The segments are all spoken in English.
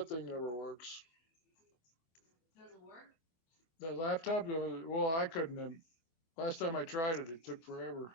that thing never works. Doesn't work? That laptop, well, I couldn't. Last time I tried it, it took forever.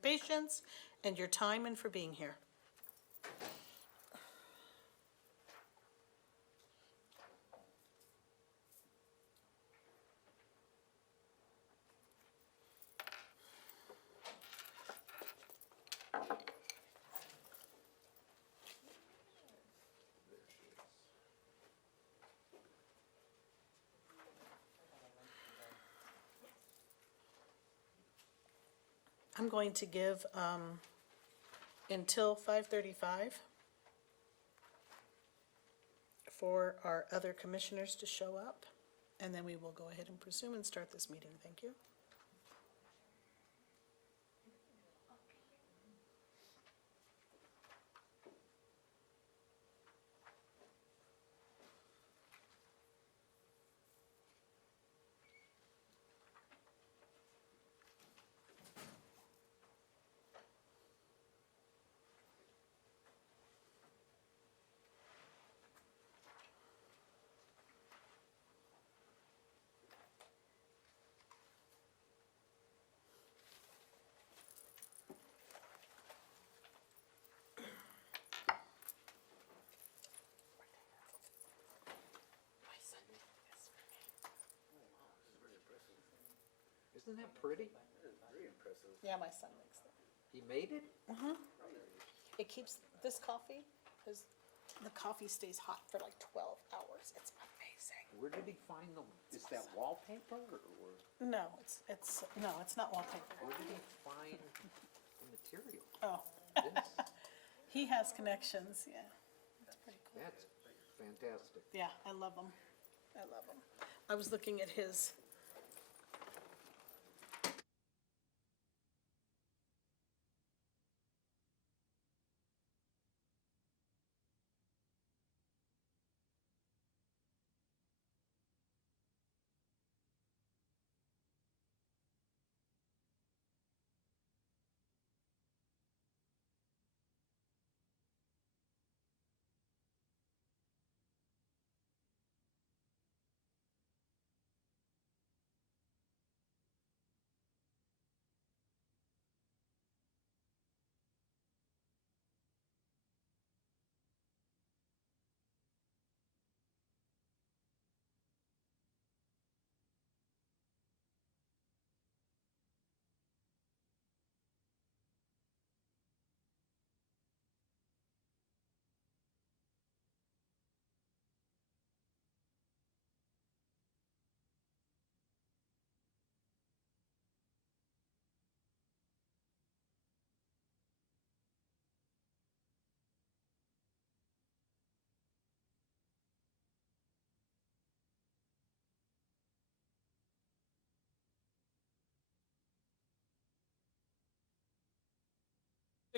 Patience and your time and for being here. I'm going to give until 5:35 for our other commissioners to show up, and then we will go ahead and presume and start this meeting. Thank you. Isn't that pretty? Very impressive. Yeah, my son makes them. He made it? It keeps, this coffee, because the coffee stays hot for like 12 hours. It's amazing. Where did he find the, is that wallpaper or No, no, it's not wallpaper. where did he find the material? Oh, This, he has connections, yeah. It's pretty cool. that's fantastic. Yeah, I love them. I love them. I was looking at his.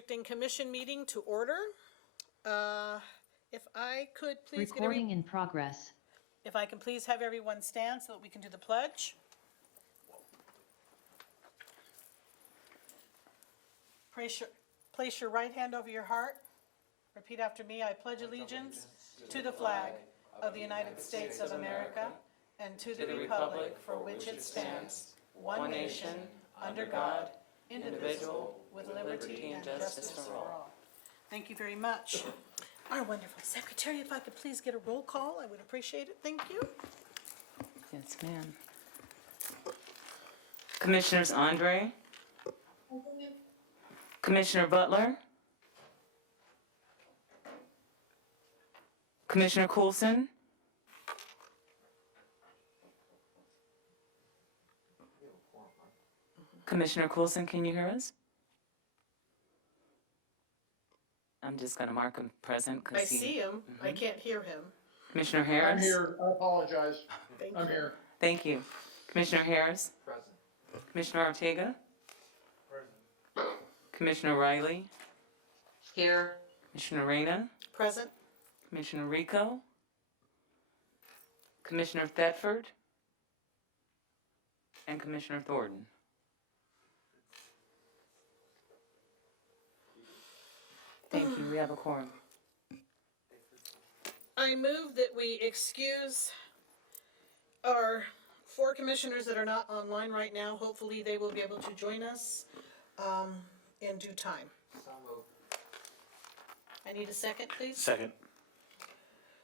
Redistricting Commission meeting to order. If I could please get Recording in progress. if I can please have everyone stand so that we can do the pledge. Place your right hand over your heart. Repeat after me. I pledge allegiance to the flag of the United States of America and to the republic for which it stands, one nation, under God, indivisible, with liberty and justice for all. Thank you very much. Our wonderful secretary, if I could please get a roll call, I would appreciate it. Thank you. Yes, ma'am. Commissioners Andre, Commissioner Butler, Commissioner Coulson, Commissioner Coulson, can you hear us? I'm just going to mark him present. I see him. I can't hear him. Commissioner Harris? I'm here, I apologize, Thank I'm you. here. Thank you. Commissioner Harris? Present. Commissioner Ortega? Present. Commissioner Riley? Here. Commissioner Reyna? Present. Commissioner Rico? Commissioner Thetford? And Commissioner Thornton. Thank you, we have a quorum. I move that we excuse our 4 commissioners that are not online right now. Hopefully, they will be able to join us in due time. So moved. I need a second, please. Second.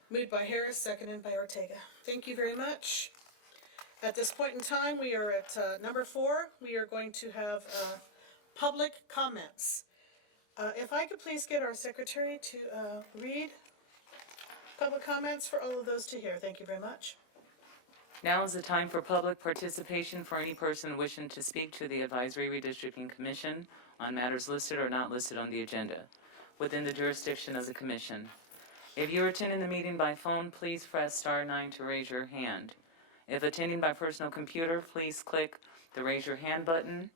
Moved by Harris, seconded by Ortega. Thank you very much. At this point in time, we are at number 4. We are going to have public comments. If I could please get our secretary to read public comments for all of those to hear. Thank you very much. Now is the time for public participation for any person wishing to speak to the Advisory Redistricting Commission on matters listed or not listed on the agenda within the jurisdiction of the Commission. If you are attending the meeting by phone, please press *9 to raise your hand. If attending by personal computer, please click the raise your hand button,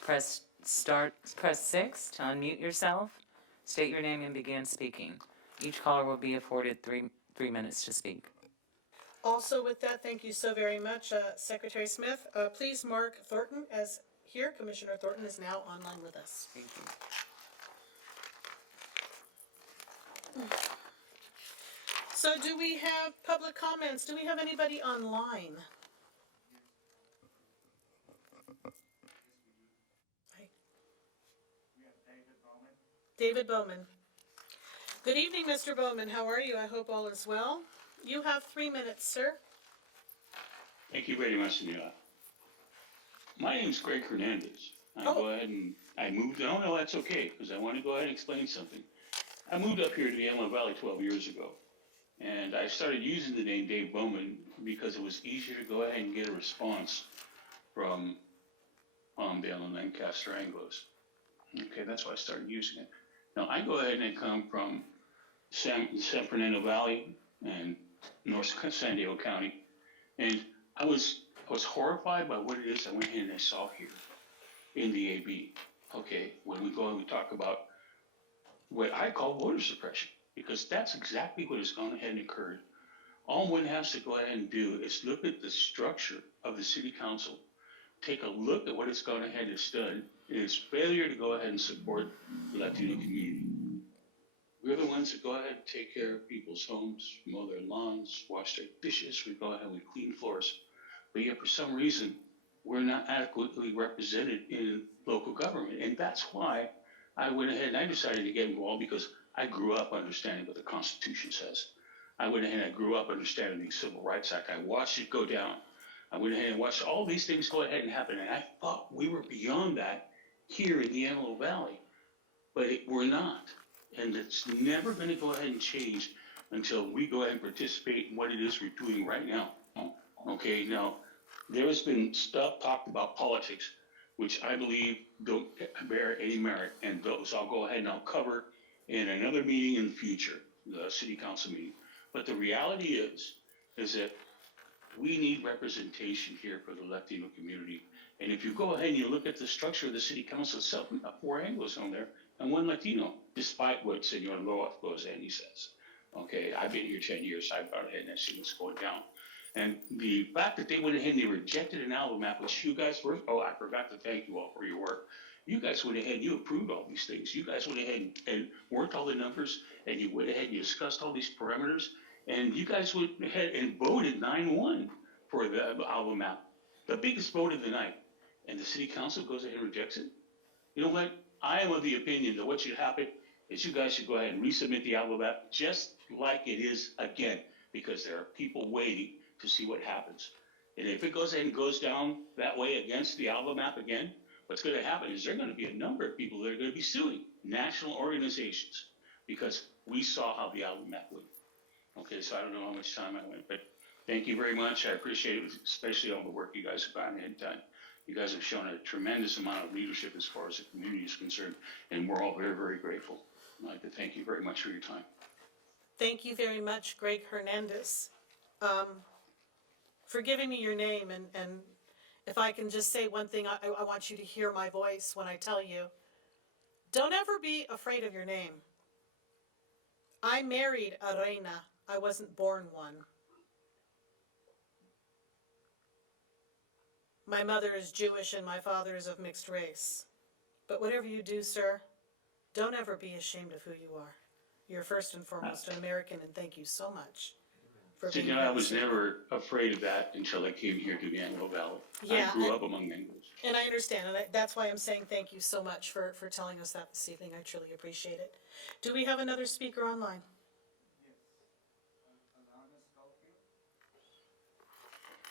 press 6 to unmute yourself, state your name and begin speaking. Each caller will be afforded three minutes to speak. Also with that, thank you so very much, Secretary Smith. Please mark Thornton as here. Commissioner Thornton is now online with us. Thank you. So do we have public comments? Do we have anybody online? David Bowman. Good evening, Mr. Bowman. How are you? I hope all is well. You have 3 minutes, sir. Thank you very much, Neela. My name's Greg Hernandez. I Oh. go ahead and I moved. Oh no, that's okay because I want to go ahead and explain something. I moved up here to the Antelope Valley 12 years ago, and I started using the name Dave Bowman because it was easier to go ahead and get a response from Palmdale and Lancaster Anglos. Okay, that's why I started using it. Now I go ahead and I come from San Fernando Valley and North San Diego County, and I was horrified by what it is I went ahead and I saw here in the AB. Okay, when we go and we talk about what I call voter suppression, because that's exactly what has gone ahead and occurred. All one has to go ahead and do is look at the structure of the city council, take a look at what it's gone ahead and has done, and its failure to go ahead and support the Latino community. We're the ones that go ahead and take care of people's homes, mow their lawns, wash their dishes, we go ahead and we clean floors. But yet for some reason, we're not adequately represented in local government. And that's why I went ahead and I decided to get involved, because I grew up understanding what the Constitution says. I went ahead and I grew up understanding the Civil Rights Act. I watched it go down. I went ahead and watched all these things go ahead and happen. And I thought we were beyond that here in the Antelope Valley, but we're not. And it's never going to go ahead and change until we go ahead and participate in what it is we're doing right now. Okay, now, there has been stuff talked about politics, which I believe don't bear any merit, and those I'll go ahead and I'll cover in another meeting in the future, the city council meeting. But the reality is that we need representation here for the Latino community. And if you go ahead and you look at the structure of the city council itself, we got 4 Anglos on there and 1 Latino, despite what Senor Loaf goes and he says. Okay, I've been here 10 years, I've gone ahead and I've seen what's going down. And the fact that they went ahead and they rejected an Alva Map, which you guys were, oh, I forgot to thank you all for your work. You guys went ahead and you approved all these things. You guys went ahead and worked all the numbers, and you went ahead and you discussed all these parameters, and you guys went ahead and voted 9-1 for the Alva Map, the biggest vote of the night. And the city council goes ahead and rejects it. You know what? I am of the opinion that what should happen is you guys should go ahead and resubmit the Alva Map just like it is again, because there are people waiting to see what happens. And if it goes ahead and goes down that way against the Alva Map again, what's going to happen is there are going to be a number of people that are going to be suing national organizations, because we saw how the Alva Map went. Okay, so I don't know how much time I went, but thank you very much. I appreciate it, especially all the work you guys have gone ahead and done. You guys have shown a tremendous amount of leadership as far as the community is concerned, and we're all very, very grateful. I'd like to thank you very much for your time. Thank you very much, Greg Hernandez, for giving me your name. And if I can just say one thing, I want you to hear my voice when I tell you, don't ever be afraid of your name. I married a reina. I wasn't born one. My mother is Jewish and my father is of mixed race. But whatever you do, sir, don't ever be ashamed of who you are. You're first and foremost an American, and thank you so much for being here. I was never afraid of that until I came here to the Antelope Valley. Yeah, I grew up among Anglos. And I understand, and that's why I'm saying thank you so much for telling us that this evening. I truly appreciate it. Do we have another speaker online?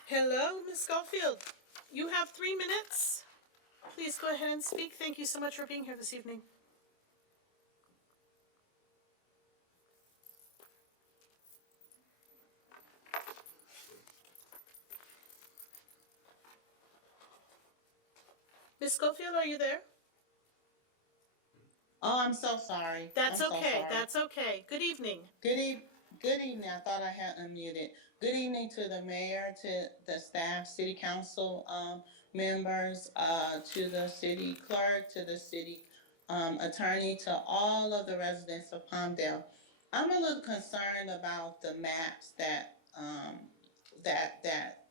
Hello, Ms. Schofield. You have 3 minutes. Please go ahead and speak. Thank you so much for being here this evening. Ms. Schofield, are you there? Oh, I'm so sorry. That's I'm so okay. sorry. That's okay. Good evening. Good evening. I thought I had unmuted. Good evening to the mayor, to the staff, city council members, to the city clerk, to the city attorney, to all of the residents of Palmdale. I'm a little concerned about the maps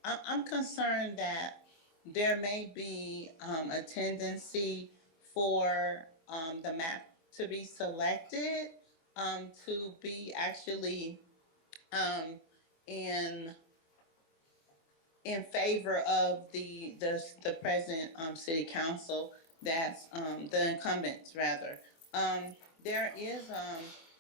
I'm concerned that there may be a tendency for the map to be selected to be actually in favor of the present city council, that's the incumbents rather. There is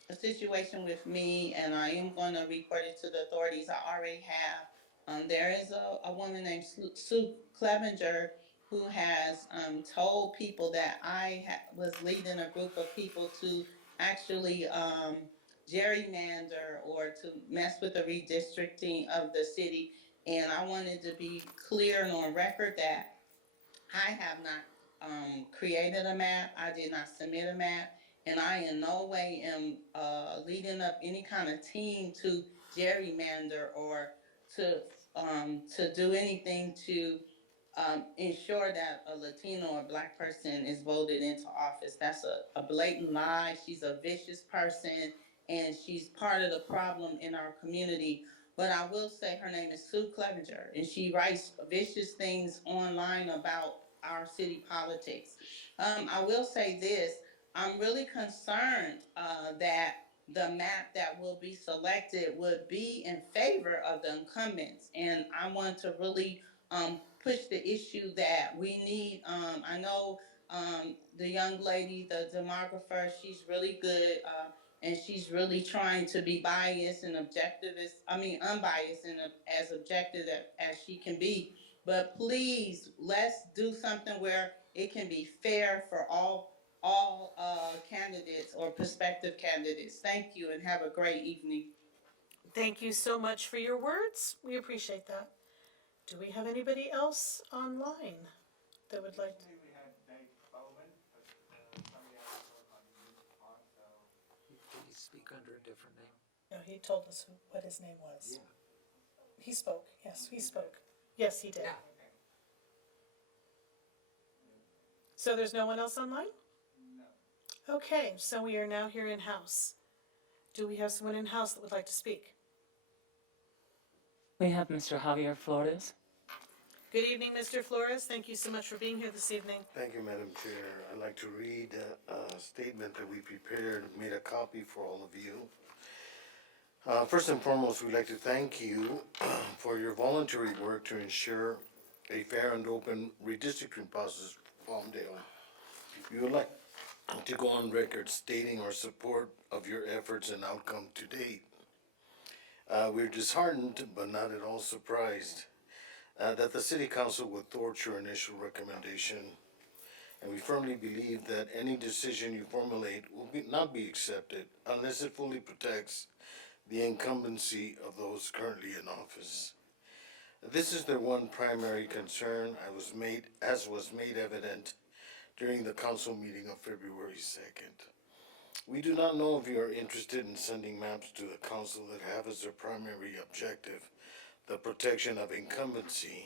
a situation with me, and I am going to report it to the authorities. I already have. There is a woman named Sue Clevenger who has told people that I was leading a group of people to actually gerrymander or to mess with the redistricting of the city. And I wanted to be clear and on record that I have not created a map. I did not submit a map. And I in no way am leading up any kind of team to gerrymander or to do anything to ensure that a Latino or Black person is voted into office. That's a blatant lie. She's a vicious person, and she's part of the problem in our community. But I will say her name is Sue Clevenger, and she writes vicious things online about our city politics. I will say this. I'm really concerned that the map that will be selected would be in favor of the incumbents. And I want to really push the issue that we need. I know the young lady, the demographer, she's really good. And she's really trying to be biased and unbiased and as objective as she can be. But please, let's do something where it can be fair for all candidates or prospective candidates. Thank you and have a great evening. Thank you so much for your words. We appreciate that. Do we have anybody else online that would like to? We had Dave Bowman, but somebody else on so. Did he speak under a different name? No, he told us what his name was. Yeah. He spoke. Yes, he spoke. Yes, he did. Yeah. So there's no one else online? No. Okay, so we are now here in-house. Do we have someone in-house that would like to speak? We have Mr. Javier Flores. Good evening, Mr. Flores. Thank you so much for being here this evening. Thank you, Madam Chair. I'd like to read a statement that we prepared, made a copy for all of you. First and foremost, we'd like to thank you for your voluntary work to ensure a fair and open redistricting process for Palmdale. We would like to go on record stating our support of your efforts and outcome to date. We're disheartened, but not at all surprised, that the City Council would thwart your initial recommendation, and we firmly believe that any decision you formulate will not be accepted unless it fully protects the incumbency of those currently in office. This is their one primary concern, as was made evident during the council meeting of February 2nd. We do not know if you are interested in sending maps to the council that have as their primary objective the protection of incumbency,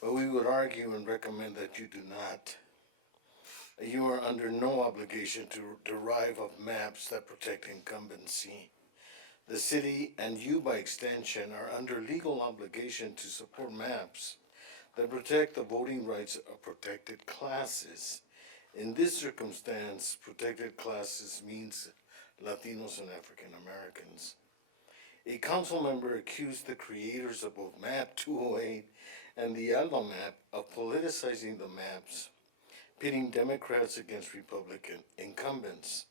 but we would argue and recommend that you do not. You are under no obligation to derive of maps that protect incumbency. The city, and you by extension, are under legal obligation to support maps that protect the voting rights of protected classes. In this circumstance, protected classes means Latinos and African Americans. A council member accused the creators of both Map 208 and the Alva Map of politicizing the maps, pitting Democrats against Republican incumbents.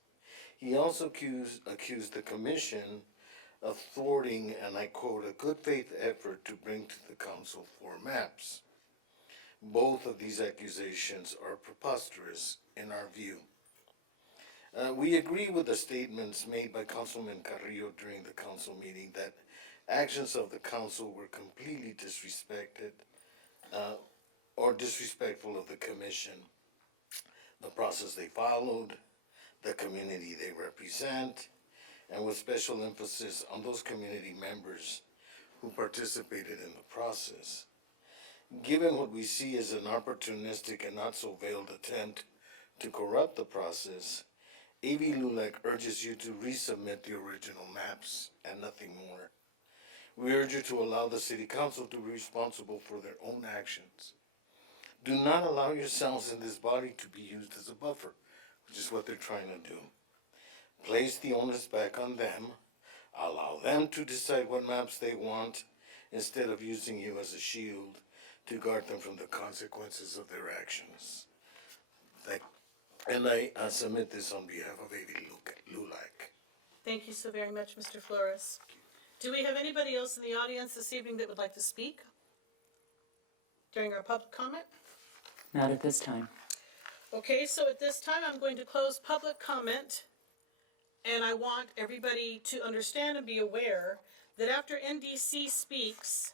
He also accused the commission of thwarting, and I quote, a good faith effort to bring to the council 4 maps. Both of these accusations are preposterous in our view. We agree with the statements made by Councilman Carrillo during the council meeting that actions of the council were completely disrespected or disrespectful of the commission, the process they followed, the community they represent, and with special emphasis on those community members who participated in the process. Given what we see as an opportunistic and not so veiled attempt to corrupt the process, A.V. Lulek urges you to resubmit the original maps and nothing more. We urge you to allow the City Council to be responsible for their own actions. Do not allow yourselves in this body to be used as a buffer, which is what they're trying to do. Place the onus back on them. Allow them to decide what maps they want instead of using you as a shield to guard them from the consequences of their actions. And I submit this on behalf of A.V. Lulek. Thank you so very much, Mr. Flores. Do we have anybody else in the audience this evening that would like to speak during our public comment? Not at this time. Okay, so at this time, I'm going to close public comment. And I want everybody to understand and be aware that after NDC speaks,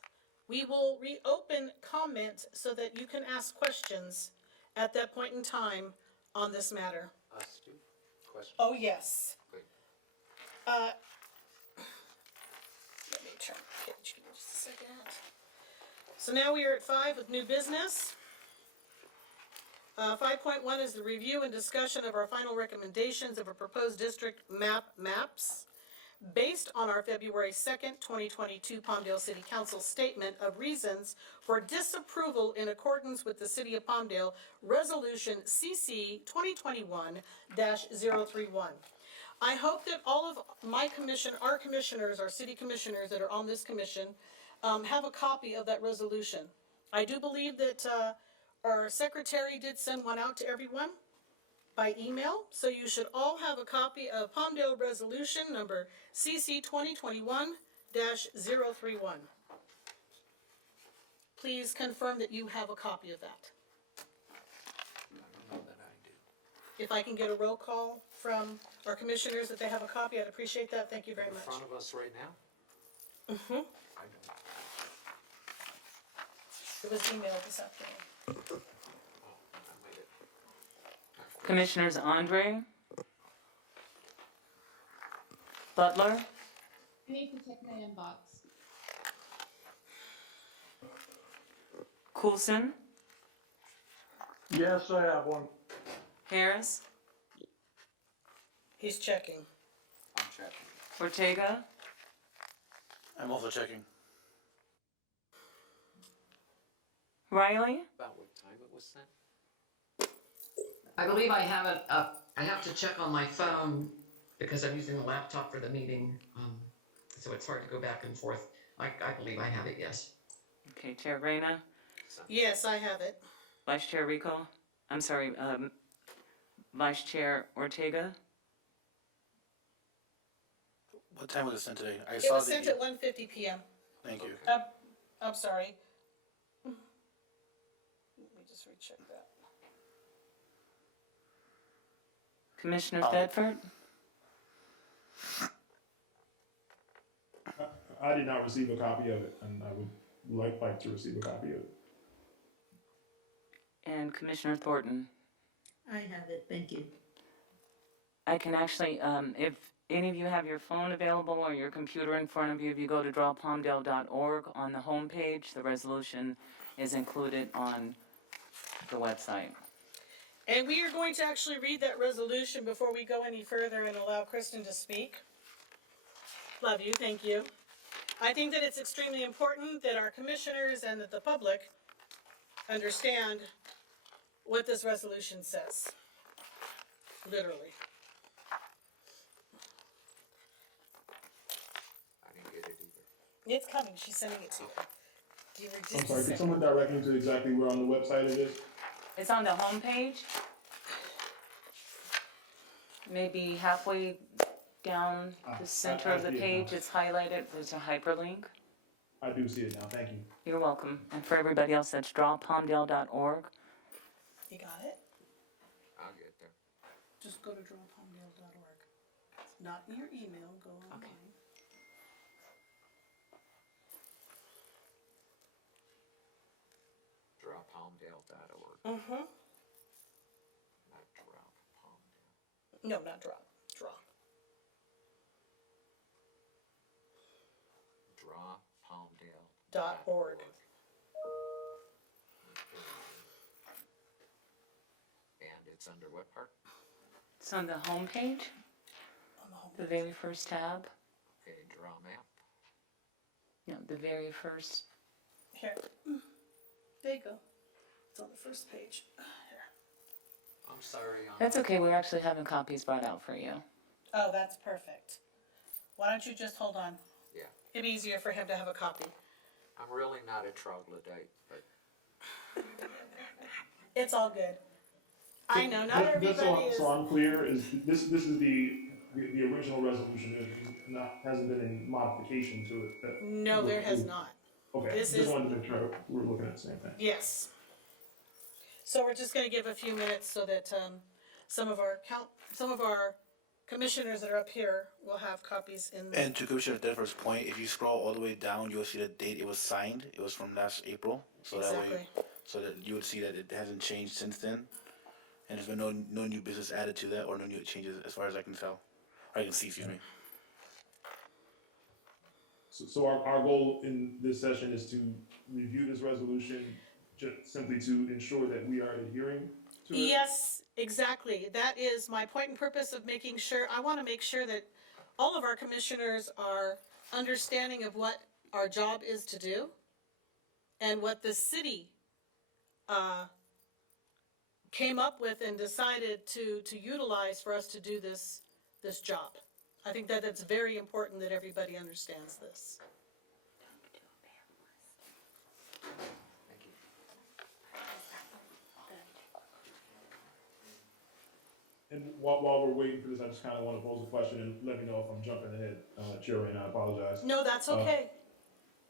we will reopen comment so that you can ask questions at that point in time on this matter. Us too? Question? Oh, yes. Great. Let me turn the page, give me just a second. So now we are at 5 with new business. 5.1 is the review and discussion of our final recommendations of a proposed district maps based on our February 2nd, 2022 Palmdale City Council statement of reasons for disapproval in accordance with the City of Palmdale Resolution CC 2021-031. I hope that all of our commissioners, our city commissioners that are on this commission, have a copy of that resolution. I do believe that our secretary did send one out to everyone by email, so you should all have a copy of Palmdale Resolution number CC 2021-031. Please confirm that you have a copy of that. I don't know that I do. If I can get a roll call from our commissioners that they have a copy, I'd appreciate that. Thank you very In much. front of us right now? Mm-hmm. I don't. It was emailed this afternoon. Oh, I might have. Commissioners Andre, Butler, I need to check my inbox. Coulson, Yes, I have one. Harris, He's checking. I'm checking. Ortega, I'm also checking. Riley, About what time it was sent? I believe I have it up. I have to check on my phone because I'm using the laptop for the meeting. So it's hard to go back and forth. I believe I have it, yes. okay, Chair Reyna, Yes, I have it. Vice Chair Rico, I'm sorry, Vice Chair Ortega, What time was it sent today? I It saw was the. sent at 1:50 p.m. Thank you. I'm sorry. Let me just recheck that. Commissioner Thedford, I did not receive a copy of it, and I would like to receive a copy of it. and Commissioner Thornton. I have it, thank you. I can actually, if any of you have your phone available or your computer in front of you, if you go to drawpalmdale.org on the homepage, the resolution is included on the website. And we are going to actually read that resolution before we go any further and allow Kristen to speak. Love you, thank you. I think that it's extremely important that our commissioners and that the public understand what this resolution says. Literally. I didn't get it either. It's coming, she's sending it to you. Give her I'm just a sorry, can second. someone direct me to exactly where on the website it is? It's on the homepage. Maybe halfway down the center of the I see it page, now. it's highlighted, there's a hyperlink. I do see it now, thank you. You're welcome. And for everybody else, that's drawpalmdale.org. You got it? I'll get there. Just go to drawpalmdale.org. Not in your email, go online. Okay. Drawpalmdale.org. Mm-hmm. Not drop Palmdale. No, not drop. Draw. Drawpalmdale.org. .org. And it's under what part? It's on the homepage, On the home. the very first tab. Okay, draw map. No, the very first. Here. There you go. It's on the first page. Here. I'm sorry. That's okay, we're actually having copies brought out for you. Oh, that's perfect. Why don't you just hold on? Yeah. It'd be easier for him to have a copy. I'm really not a troglodyte, but It's all good. I know, not Just everybody is. so I'm clear, is this is the original resolution, hasn't been any modification to it? No, there has not. Okay, This just is- wanted to make sure we're looking at the same thing. Yes. So we're just gonna give a few minutes so that, some of our commissioners that are up here will have copies in. And to Commissioner Denver's point, if you scroll all the way down, you'll see the date it was signed. It was from last April. So that way, Exactly. so that you would see that it hasn't changed since then. And there's been no new business added to that or no new changes as far as I can tell. Or I can see, excuse me. So our goal in this session is to review this resolution, just simply to ensure that we are adhering to it. Yes, exactly. That is my point and purpose of making sure, I wanna make sure that all of our commissioners are understanding of what our job is to do and what the city, came up with and decided to utilize for us to do this job. I think that it's very important that everybody understands this. And while we're waiting for this, I just kind of want to pose a question and let me know if I'm jumping ahead, Chairman, and I apologize. No, that's okay.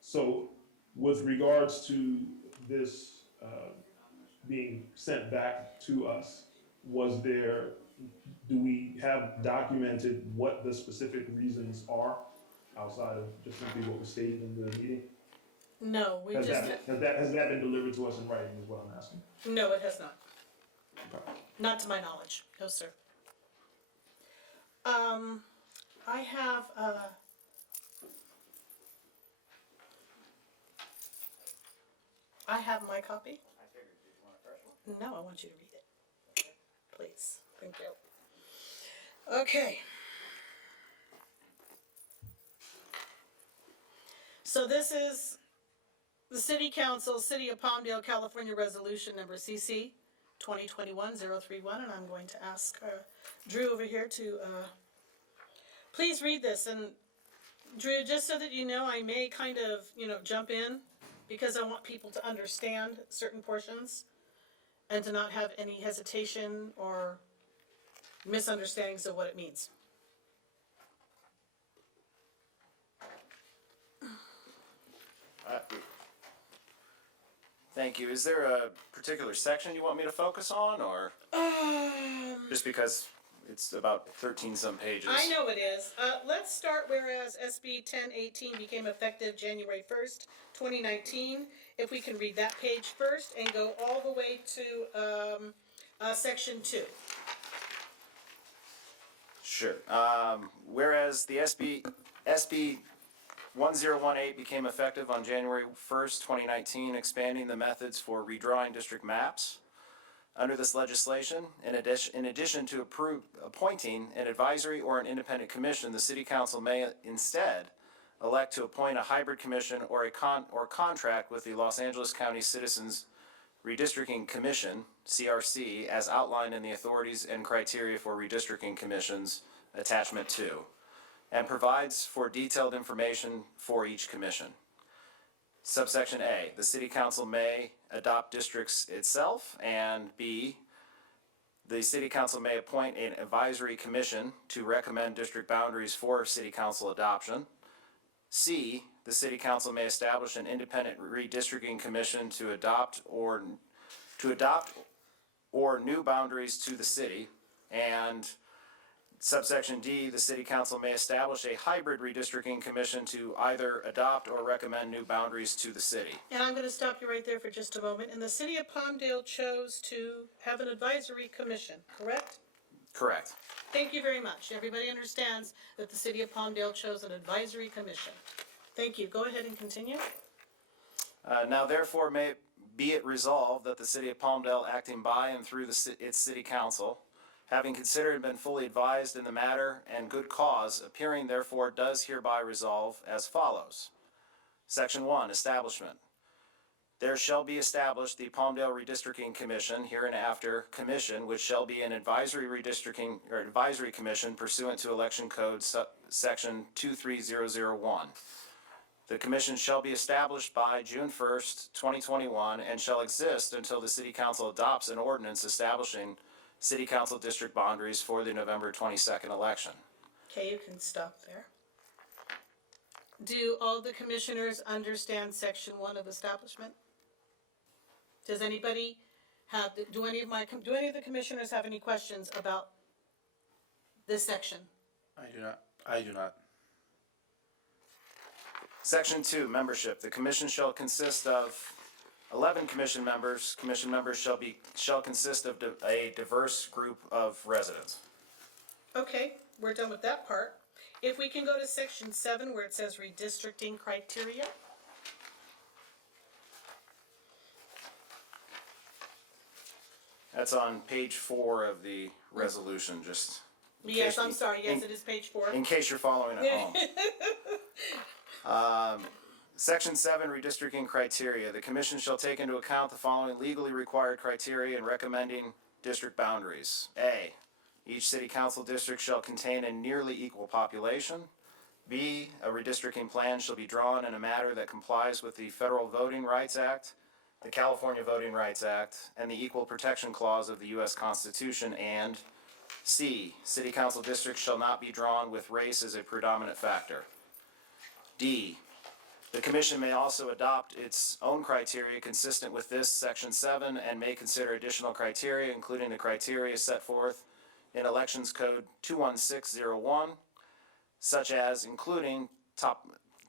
So with regards to this being sent back to us, do we have documented what the specific reasons are outside of just simply what was stated in the meeting? No, we Has just, that been delivered to us in writing is what I'm asking? no, it has not. Okay. Not to my knowledge, no, sir. I have my copy. No, I want you to read it. Please, thank you. Okay. So this is the City Council, City of Palmdale, California Resolution Number CC 2021-031, and I'm going to ask Drew over here to please read this. And Drew, just so that you know, I may kind of, jump in because I want people to understand certain portions and to not have any hesitation or misunderstandings of what it means. Thank you. Is there a particular section you want me to focus on, or just because it's about 13-some pages? I know it is. Let's start whereas SB 1018 became effective January 1st, 2019. If we can read that page first and go all the way to section 2. Sure. Whereas the SB 1018 became effective on January 1st, 2019, expanding the methods for redrawing district maps. Under this legislation, in addition to appointing an advisory or an independent commission, the City Council may instead elect to appoint a hybrid commission or contract with the Los Angeles County Citizens Redistricting Commission, CRC, as outlined in the authorities and criteria for redistricting commissions, Attachment 2, and provides for detailed information for each commission. Subsection A, the City Council may adopt districts itself, and B, the City Council may appoint an advisory commission to recommend district boundaries for City Council adoption. C, the City Council may establish an independent redistricting commission to adopt or new boundaries to the city. And subsection D, the City Council may establish a hybrid redistricting commission to either adopt or recommend new boundaries to the city. And I'm going to stop you right there for just a moment. And the City of Palmdale chose to have an advisory commission, correct? Correct. Thank you very much. Everybody understands that the City of Palmdale chose an advisory commission. Thank you. Go ahead and continue. Now therefore may be it resolved that the City of Palmdale, acting by and through its City Council, having considered and been fully advised in the matter and good cause, appearing therefore does hereby resolve as follows. Section 1, Establishment. There shall be established the Palmdale Redistricting Commission, hereinafter commission, which shall be an advisory redistricting or advisory commission pursuant to Election Code section 23001. The commission shall be established by June 1st, 2021, and shall exist until the City Council adopts an ordinance establishing City Council district boundaries for the November 22nd election. Okay, you can stop there. Do all the commissioners understand section 1 of establishment? Does anybody do any of the commissioners have any questions about this section? I do not. Section 2, membership. The commission shall consist of 11 commission members. Commission members shall consist of a diverse group of residents. Okay, we're done with that part. If we can go to section 7 where it says redistricting criteria. That's on page 4 of the resolution, just in Yes, case I'm sorry, yes, it is page 4. in case you're following at home. Section 7, redistricting criteria. The commission shall take into account the following legally required criteria in recommending district boundaries. A, each city council district shall contain a nearly equal population. B, a redistricting plan shall be drawn in a manner that complies with the Federal Voting Rights Act, the California Voting Rights Act, and the Equal Protection Clause of the U.S. Constitution. And C, city council districts shall not be drawn with race as a predominant factor. D, the commission may also adopt its own criteria consistent with this section 7 and may consider additional criteria, including the criteria set forth in Elections Code 21601, such as including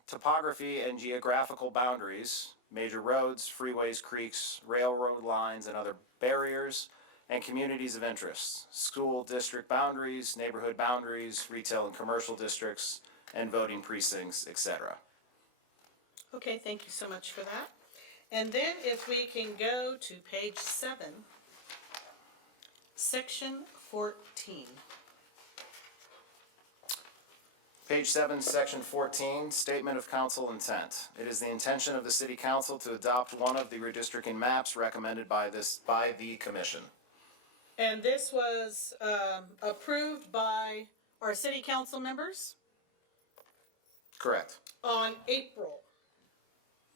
topography and geographical boundaries, major roads, freeways, creeks, railroad lines, and other barriers, and communities of interest, school district boundaries, neighborhood boundaries, retail and commercial districts, and voting precincts, etc. Okay, thank you so much for that. And then if we can go to page 7, section 14. Page 7, section 14, statement of council intent. It is the intention of the city council to adopt one of the redistricting maps recommended by the commission. And this was approved by our city council members Correct. on April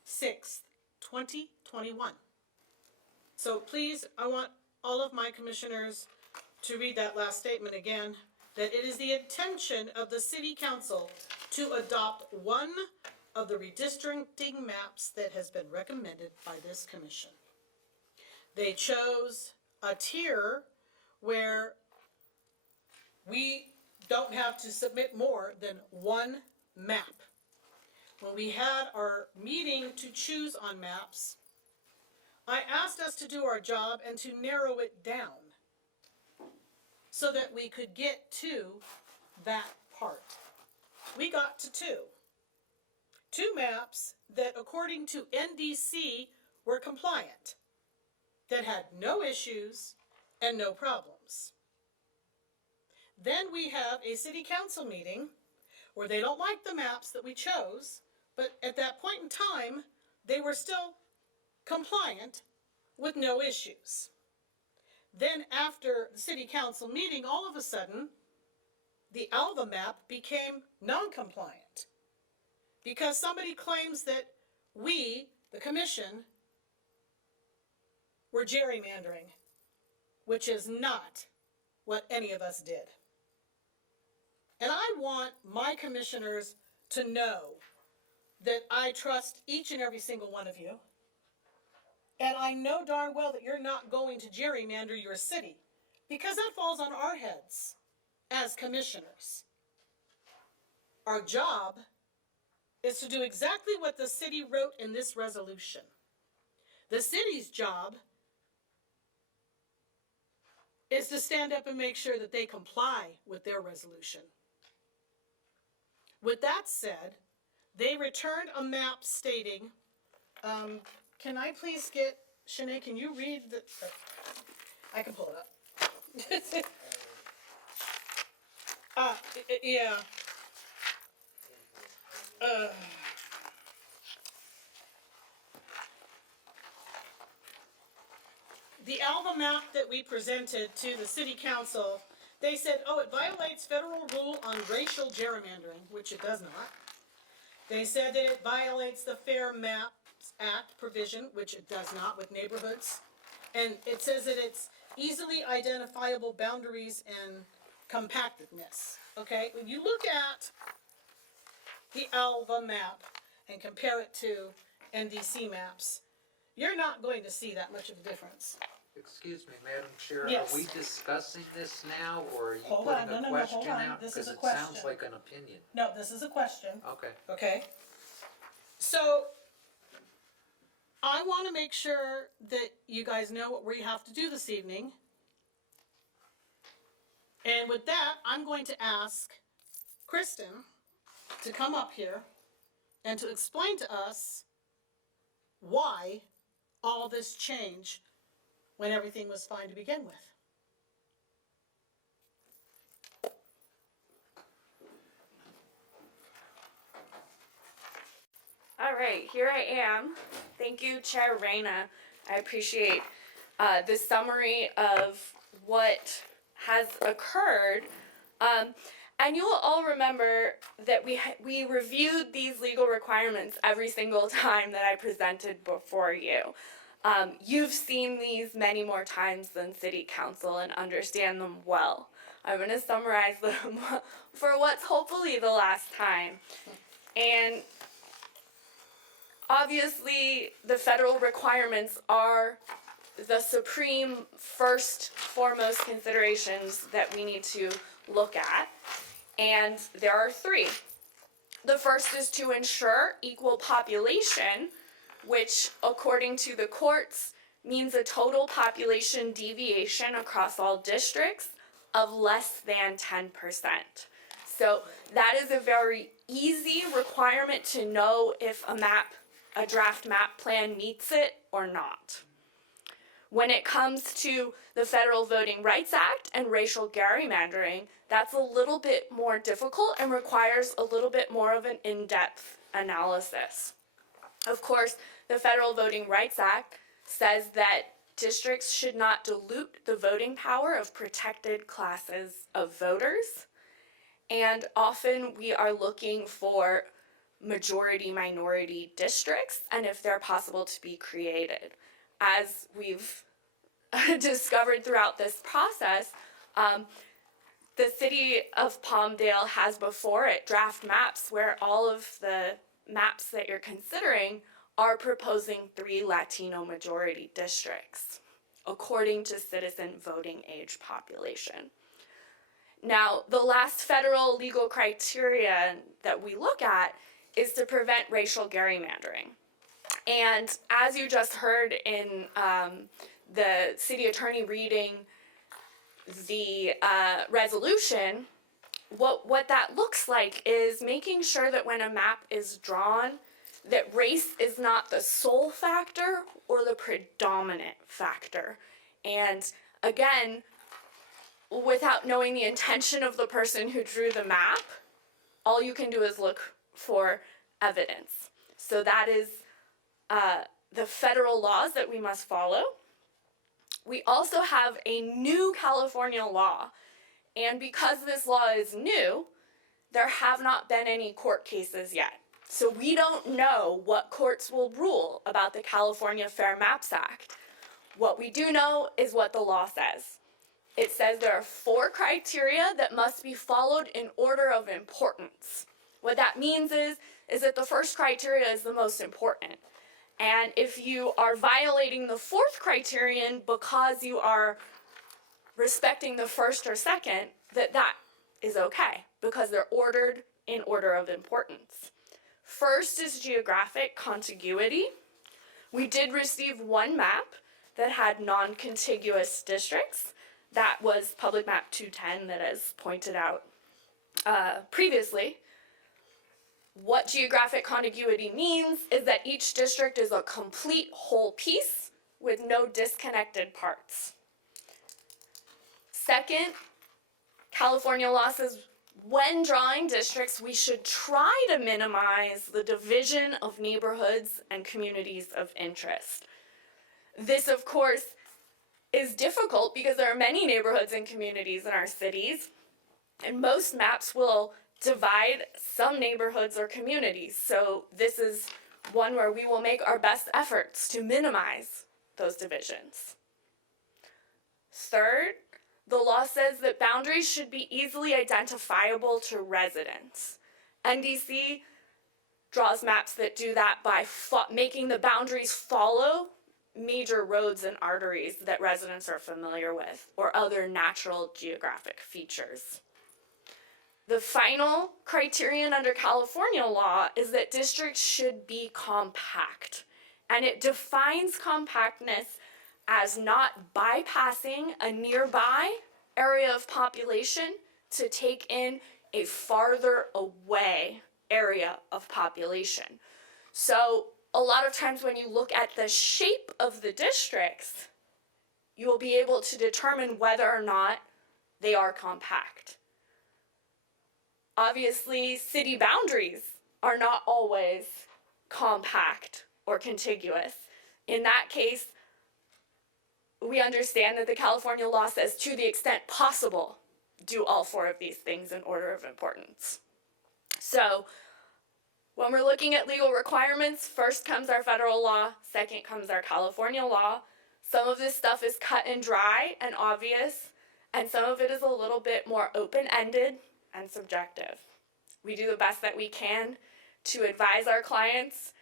6th, 2021. So please, I want all of my commissioners to read that last statement again, that it is the intention of the city council to adopt one of the redistricting maps that has been recommended by this commission. They chose a tier where we don't have to submit more than one map. When we had our meeting to choose on maps, I asked us to do our job and to narrow it down so that we could get to that part. We got to two maps that, according to NDC, were compliant, that had no issues and no problems. Then we have a city council meeting where they don't like the maps that we chose, but at that point in time, they were still compliant with no issues. Then after the city council meeting, all of a sudden, the Alva Map became non-compliant because somebody claims that we, the commission, were gerrymandering, which is not what any of us did. And I want my commissioners to know that I trust each and every single one of you. And I know darn well that you're not going to gerrymander your city, because that falls on our heads as commissioners. Our job is to do exactly what the city wrote in this resolution. The city's job is to stand up and make sure that they comply with their resolution. With that said, they returned a map stating, can I please get, Shanae, can you read the, I can pull it up. Yeah. The Alva Map that we presented to the city council, they said, oh, it violates federal rule on racial gerrymandering, which it does not. They said that it violates the Fair Maps Act provision, which it does not with neighborhoods. And it says that it's easily identifiable boundaries and compactness. Okay, when you look at the Alva Map and compare it to NDC maps, you're not going to see that much of a difference. Excuse me, Madam Chair, Yes. are we discussing this now, or are you Hold putting on, a no, question hold on. out? This is a Because it sounds question. like an opinion. No, this is a question, Okay. okay? So, I want to make sure that you guys know what we have to do this evening. And with that, I'm going to ask Kristen to come up here and to explain to us why all this change when everything was fine to begin with. All right, here I am. Thank you, Chair Reyna. I appreciate the summary of what has occurred. And you will all remember that we reviewed these legal requirements every single time that I presented before you. You've seen these many more times than City Council and understand them well. I'm going to summarize them for what's hopefully the last time. And obviously, the federal requirements are the supreme first, foremost considerations that we need to look at. And there are three. The first is to ensure equal population, which, according to the courts, means a total population deviation across all districts of less than 10%. So that is a very easy requirement to know if a draft map plan meets it or not. When it comes to the Federal Voting Rights Act and racial gerrymandering, that's a little bit more difficult and requires a little bit more of an in-depth analysis. Of course, the Federal Voting Rights Act says that districts should not dilute the voting power of protected classes of voters, and often we are looking for majority-minority districts, and if they're possible to be created. As we've discovered throughout this process, the city of Palmdale has before it draft maps where all of the maps that you're considering are proposing 3 Latino majority districts, according to citizen voting age population. Now, the last federal legal criteria that we look at is to prevent racial gerrymandering. And as you just heard in the city attorney reading the resolution, what that looks like is making sure that when a map is drawn, that race is not the sole factor or the predominant factor. And again, without knowing the intention of the person who drew the map, all you can do is look for evidence. So that is the federal laws that we must follow. We also have a new California law, and because this law is new, there have not been any court cases yet. So we don't know what courts will rule about the California Fair Maps Act. What we do know is what the law says. It says there are 4 criteria that must be followed in order of importance. What that means is that the first criteria is the most important. And if you are violating the 4th criterion because you are respecting the first or second, that is okay, because they're ordered in order of importance. First is geographic contiguity. We did receive one map that had non-contiguous districts. That was Public Map 210 that is pointed out previously. What geographic contiguity means is that each district is a complete whole piece with no disconnected parts. Second, California law says when drawing districts, we should try to minimize the division of neighborhoods and communities of interest. This, of course, is difficult because there are many neighborhoods and communities in our cities, and most maps will divide some neighborhoods or communities. So this is one where we will make our best efforts to minimize those divisions. Third, the law says that boundaries should be easily identifiable to residents. NDC draws maps that do that by making the boundaries follow major roads and arteries that residents are familiar with, or other natural geographic features. The final criterion under California law is that districts should be compact, and it defines compactness as not bypassing a nearby area of population to take in a farther away area of population. So a lot of times when you look at the shape of the districts, you will be able to determine whether or not they are compact. Obviously, city boundaries are not always compact or contiguous. In that case, we understand that the California law says, to the extent possible, do all four of these things in order of importance. So, when we're looking at legal requirements, first comes our federal law, second comes our California law. Some of this stuff is cut and dry and obvious, and some of it is a little bit more open-ended and subjective. We do the best that we can to advise our clients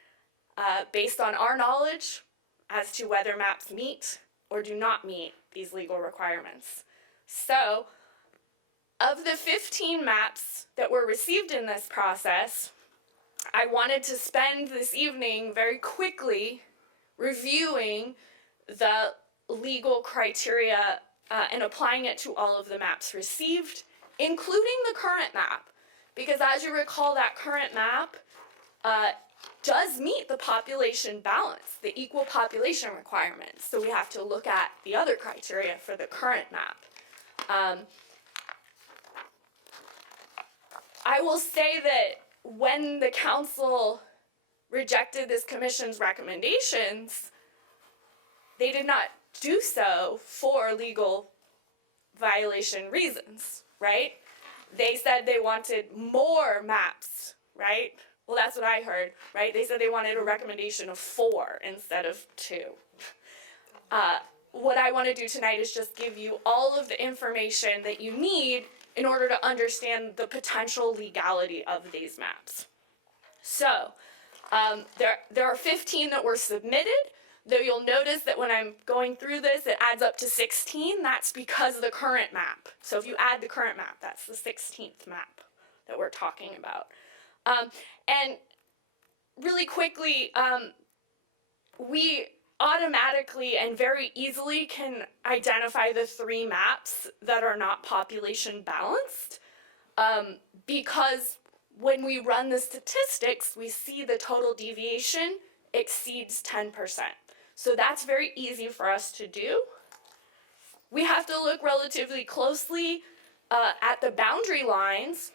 based on our knowledge as to whether maps meet or do not meet these legal requirements. So, of the 15 maps that were received in this process, I wanted to spend this evening very quickly reviewing the legal criteria and applying it to all of the maps received, including the current map. Because as you recall, that current map does meet the population balance, the equal population requirements. So we have to look at the other criteria for the current map. I will say that when the council rejected this commission's recommendations, they did not do so for legal violation reasons, right? They said they wanted more maps, right? Well, that's what I heard, right? They said they wanted a recommendation of 4 instead of 2. What I want to do tonight is just give you all of the information that you need in order to understand the potential legality of these maps. So, there are 15 that were submitted, though you'll notice that when I'm going through this, it adds up to 16. That's because of the current map. So if you add the current map, that's the 16th map that we're talking about. And really quickly, we automatically and very easily can identify the 3 maps that are not population balanced, because when we run the statistics, we see the total deviation exceeds 10%. So that's very easy for us to do. We have to look relatively closely at the boundary lines,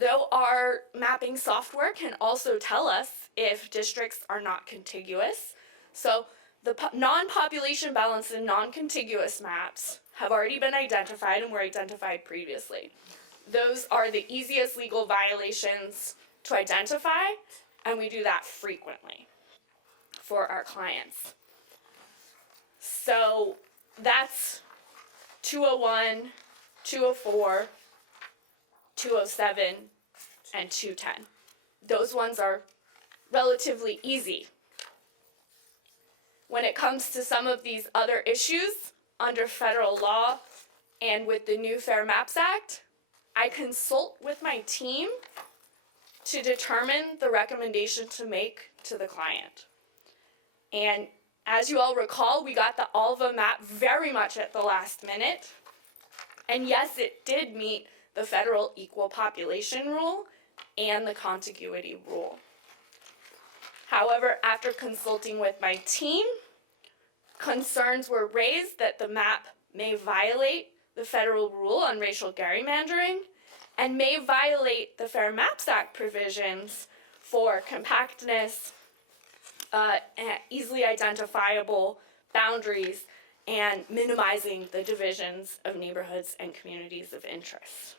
though our mapping software can also tell us if districts are not contiguous. So the non-population balanced and non-contiguous maps have already been identified and were identified previously. Those are the easiest legal violations to identify, and we do that frequently for our clients. So that's 201, 204, 207, and 210. Those ones are relatively easy. When it comes to some of these other issues under federal law and with the new Fair Maps Act, I consult with my team to determine the recommendation to make to the client. And as you all recall, we got the Alva Map very much at the last minute. And yes, it did meet the federal equal population rule and the contiguity rule. However, after consulting with my team, concerns were raised that the map may violate the federal rule on racial gerrymandering and may violate the Fair Maps Act provisions for compactness, easily identifiable boundaries, and minimizing the divisions of neighborhoods and communities of interest.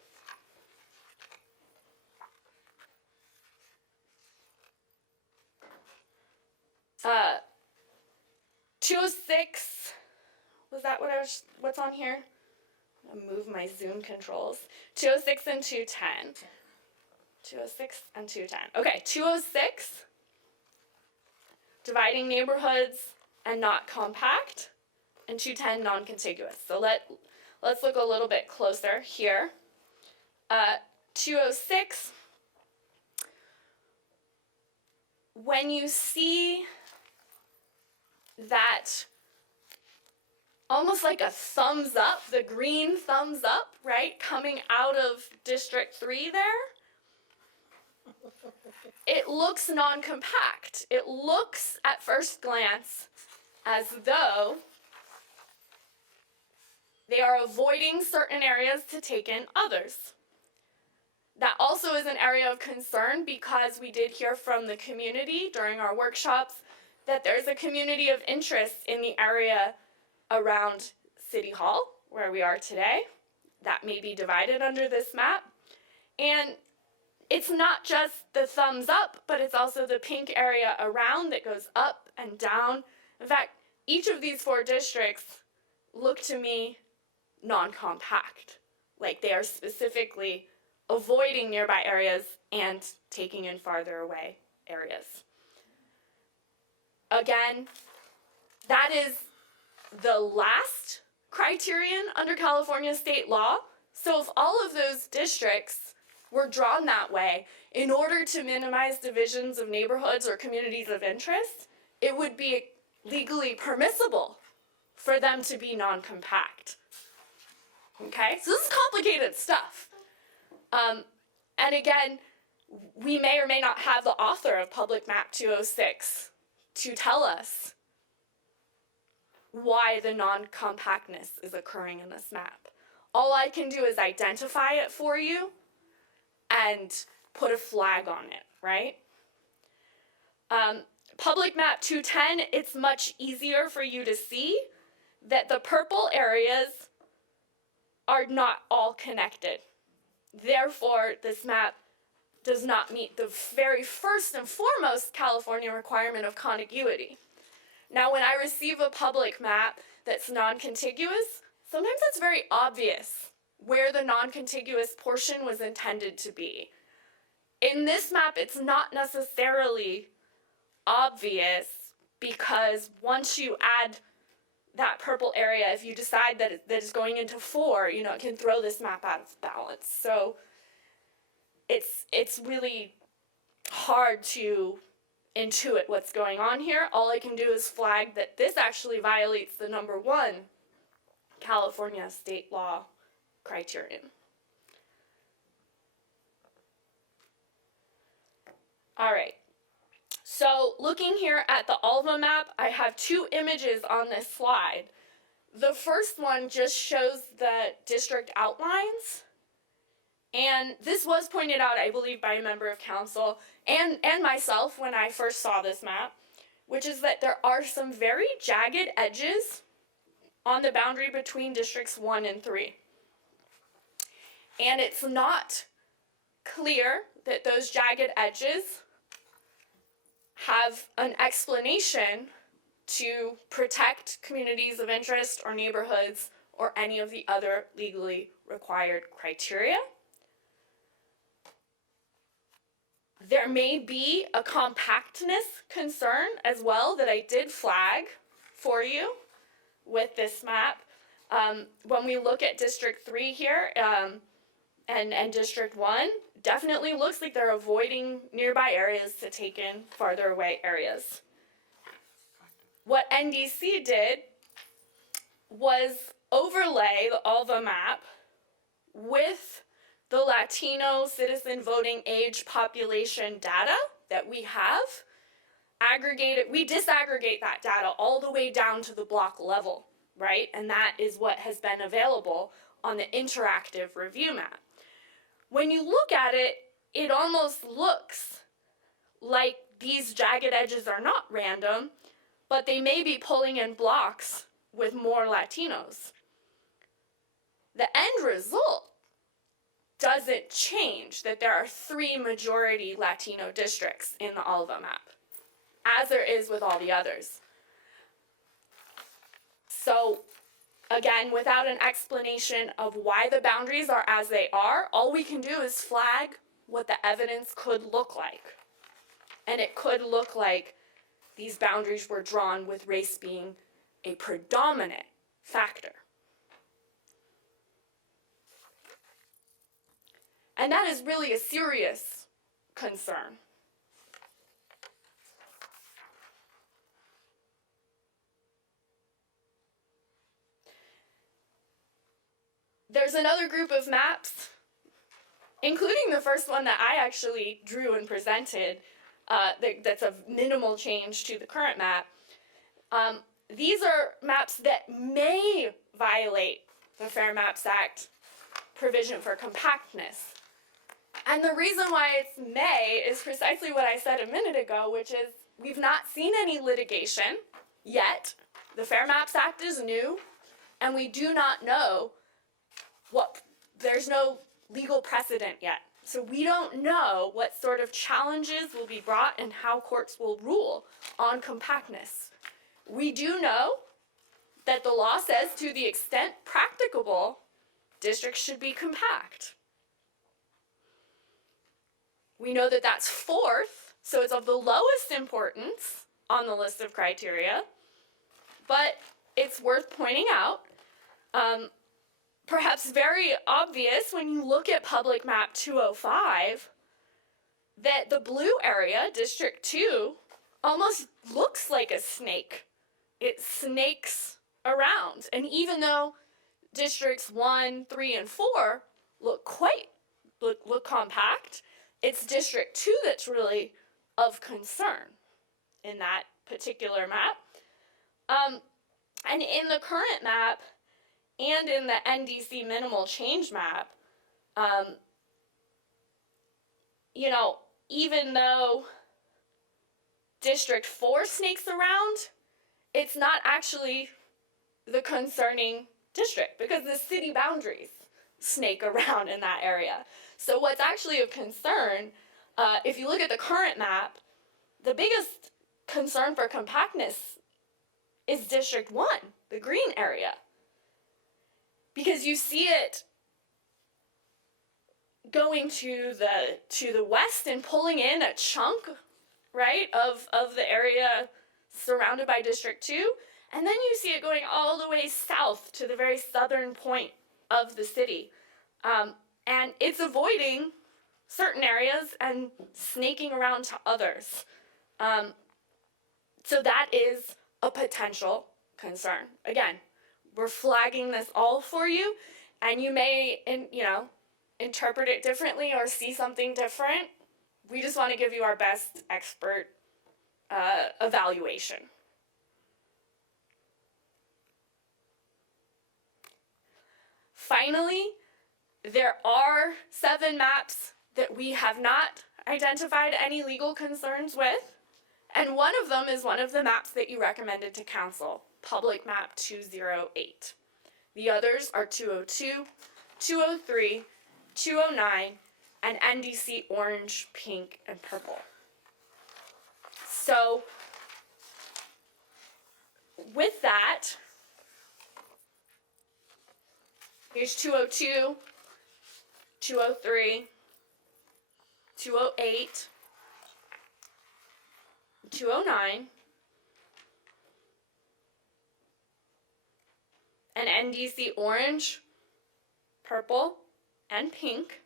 Uh, 206, was that what's on here? I'm gonna move my Zoom controls. 206 and 210. 206 and 210. Okay, 206, dividing neighborhoods and not compact, and 210 non-contiguous. So let's look a little bit closer here. 206, when you see that almost like a thumbs up, the green thumbs up, right, coming out of District 3 there, it looks non-compact. It looks at first glance as though they are avoiding certain areas to take in others. That also is an area of concern because we did hear from the community during our workshops that there's a community of interest in the area around City Hall, where we are today, that may be divided under this map. And it's not just the thumbs up, but it's also the pink area around that goes up and down. In fact, each of these 4 districts look to me non-compact, like they are specifically avoiding nearby areas and taking in farther away areas. Again, that is the last criterion under California state law. So if all of those districts were drawn that way in order to minimize divisions of neighborhoods or communities of interest, it would be legally permissible for them to be non-compact. Okay, so this is complicated stuff. And again, we may or may not have the author of Public Map 206 to tell us why the non-compactness is occurring in this map. All I can do is identify it for you and put a flag on it, right? Public Map 210, it's much easier for you to see that the purple areas are not all connected. Therefore, this map does not meet the very first and foremost California requirement of contiguity. Now, when I receive a public map that's non-contiguous, sometimes it's very obvious where the non-contiguous portion was intended to be. In this map, it's not necessarily obvious because once you add that purple area, if you decide that it's going into 4, it can throw this map out of balance. So it's really hard to intuit what's going on here. All I can do is flag that this actually violates the number 1 California state law criterion. All right. So looking here at the Alva map, I have 2 images on this slide. The first one just shows the district outlines. And this was pointed out, I believe, by a member of council and myself when I first saw this map, which is that there are some very jagged edges on the boundary between districts 1 and 3. And it's not clear that those jagged edges have an explanation to protect communities of interest or neighborhoods or any of the other legally required criteria. There may be a compactness concern as well that I did flag for you with this map. When we look at District 3 here and District 1, definitely looks like they're avoiding nearby areas to take in farther away areas. What NDC did was overlay the Alva map with the Latino citizen voting age population data that we have. We disaggregate that data all the way down to the block level, right? And that is what has been available on the interactive review map. When you look at it, it almost looks like these jagged edges are not random, but they may be pulling in blocks with more Latinos. The end result doesn't change that there are 3 majority Latino districts in the Alva map, as there is with all the others. So, again, without an explanation of why the boundaries are as they are, all we can do is flag what the evidence could look like. And it could look like these boundaries were drawn with race being a predominant factor. And that is really a serious concern. There's another group of maps, including the first one that I actually drew and presented, that's of minimal change to the current map. These are maps that may violate the Fair Maps Act provision for compactness. And the reason why it's may is precisely what I said a minute ago, which is we've not seen any litigation yet. The Fair Maps Act is new, and we do not know there's no legal precedent yet. So we don't know what sort of challenges will be brought and how courts will rule on compactness. We do know that the law says to the extent practicable, districts should be compact. We know that that's fourth, so it's of the lowest importance on the list of criteria, but it's worth pointing out, perhaps very obvious when you look at Public Map 205, that the blue area, District 2, almost looks like a snake. It snakes around. And even though Districts 1, 3, and 4 look compact, it's District 2 that's really of concern in that particular map. And in the current map, and in the NDC minimal change map, even though District 4 snakes around, it's not actually the concerning district because the city boundaries snake around in that area. So what's actually of concern, if you look at the current map, the biggest concern for compactness is District 1, the green area. Because you see it going to the west and pulling in a chunk, right, of the area surrounded by District 2, and then you see it going all the way south to the very southern point of the city. And it's avoiding certain areas and snaking around to others. So that is a potential concern. Again, we're flagging this all for you, and you may, interpret it differently or see something different. We just want to give you our best expert evaluation. Finally, there are 7 maps that we have not identified any legal concerns with, and one of them is one of the maps that you recommended to council, Public Map 208. The others are 202, 203, 209, and NDC orange, pink, and purple. So, with that, here's 202, 203, 208, 209, and NDC orange, purple, and pink.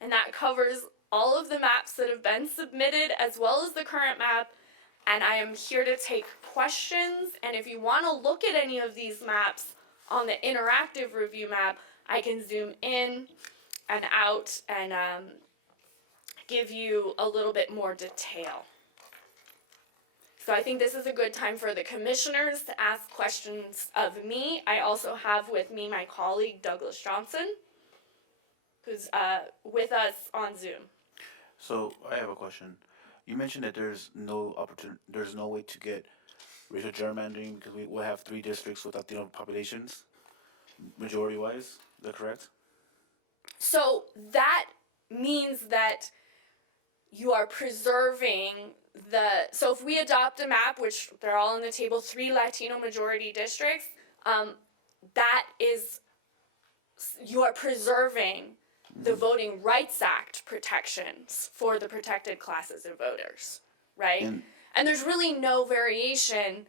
And that covers all of the maps that have been submitted as well as the current map. And I am here to take questions. And if you want to look at any of these maps on the interactive review map, I can zoom in and out and give you a little bit more detail. So I think this is a good time for the commissioners to ask questions of me. I also have with me my colleague Douglas Johnson, who's with us on Zoom. So I have a question. You mentioned that there's no way to get racial gerrymandering because we will have 3 districts without the populations, majority-wise. Is that correct? So that means that you are preserving so if we adopt a map, which they're all on the table, 3 Latino majority districts, that is, you are preserving the Voting Rights Act protections for the protected classes of voters, right? And there's really no variation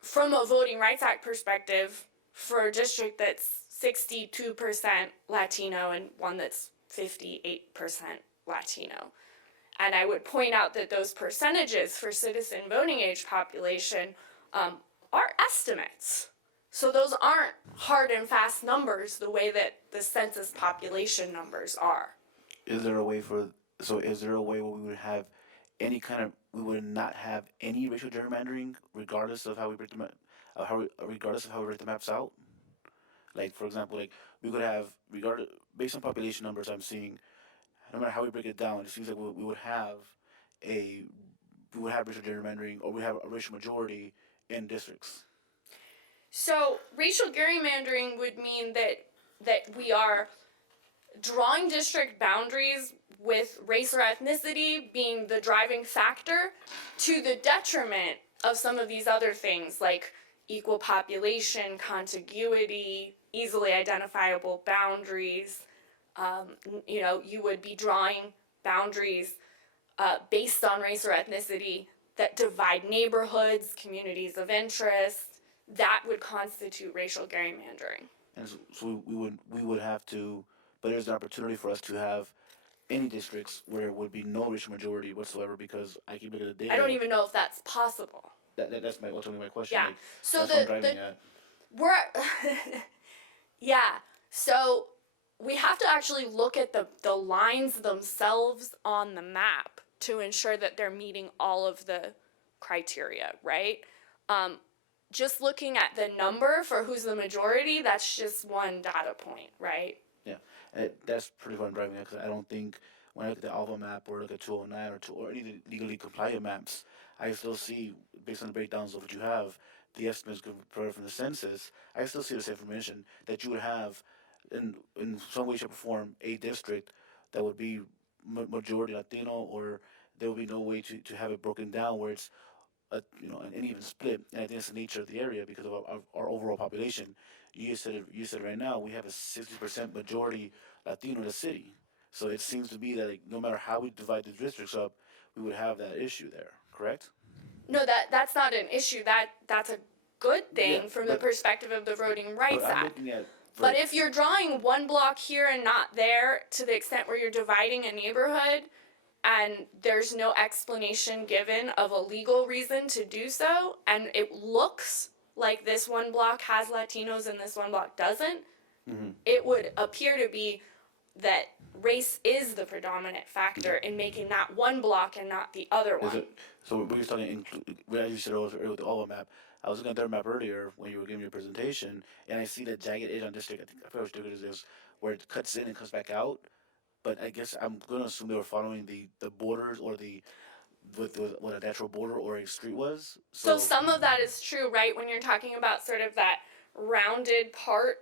from a Voting Rights Act perspective for a district that's 62% Latino and one that's 58% Latino. And I would point out that those percentages for citizen voting age population are estimates. So those aren't hard and fast numbers the way that the census population numbers are. Is there a way where we would have we would not have any racial gerrymandering regardless of how we break the regardless of how we break the maps out? Like, for example, like we could have, based on population numbers I'm seeing, no matter how we break it down, it seems like we would have racial gerrymandering, or we have a racial majority in districts. So racial gerrymandering would mean that we are drawing district boundaries with race or ethnicity being the driving factor to the detriment of some of these other things like equal population, contiguity, easily identifiable boundaries. You would be drawing boundaries based on race or ethnicity that divide neighborhoods, communities of interest. That would constitute racial gerrymandering. And so we would have to, but there's an opportunity for us to have any districts where it would be no racial majority whatsoever, because I keep looking at the data. I don't even know if that's possible. That's ultimately my question. Yeah. Like, So that's what I'm driving at. Yeah. So we have to actually look at the lines themselves on the map to ensure that they're meeting all of the criteria, right? Just looking at the number for who's the majority, that's just one data point, right? Yeah, and that's pretty what I'm driving at, because I don't think when I look at the Alva Map or look at 209 or any of the legally compliant maps, I still see, based on the breakdowns of what you have, the estimates provided from the census, I still see this information that you would have in some way, shape, or form a district that would be majority Latino, or there would be no way to have it broken down where it's an even split. And I think it's the nature of the area because of our overall population. You said right now we have a 60% majority Latino in the city. So it seems to be that, like, no matter how we divide the districts up, we would have that issue there, correct? No, that's not an issue. That's a good thing from the perspective of the Voting Rights But I'm Act. looking at, But if you're drawing one block here and not there to the extent where you're dividing a neighborhood and there's no explanation given of a legal reason to do so, and it looks like this one block has Latinos and this one block doesn't, it would appear to be that race is the predominant factor in making that one block and not the other one. So we were talking, as you said earlier with the Alva Map, I was looking at their map earlier when you were giving your presentation, and I see that jagged edge on district, I forget which district it is, where it cuts in and comes back out. But I guess I'm going to assume they were following the borders or what a natural border or a street was. So some of that is true, right? When you're talking about sort of that rounded part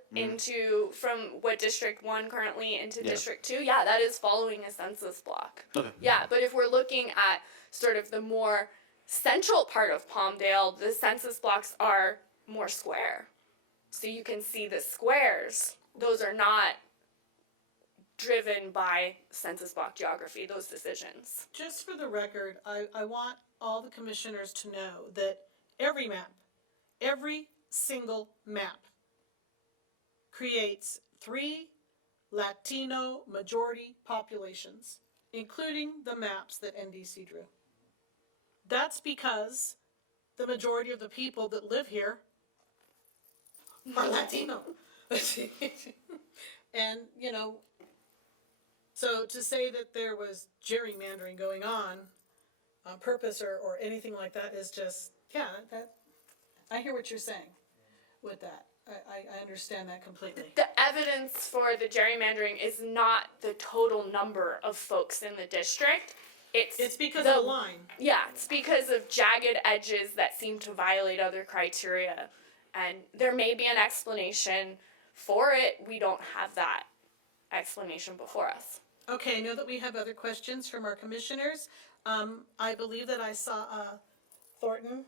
from what District 1 currently into District 2, yeah, that is following a census block. Okay. Yeah, but if we're looking at sort of the more central part of Palmdale, the census blocks are more square. So you can see the squares. Those are not driven by census block geography, those decisions. Just for the record, I want all the commissioners to know that every map, every single map creates 3 Latino majority populations, including the maps that NDC drew. That's because the majority of the people that live here are Latino. And, so to say that there was gerrymandering going on purpose or anything like that is just, that I hear what you're saying with that. I understand that completely. The evidence for the gerrymandering is not the total number of folks in the district. It's because of the line. Yeah, it's because of jagged edges that seem to violate other criteria. And there may be an explanation for it. We don't have that explanation before us. Okay, I know that we have other questions from our commissioners. I believe that I saw Thornton.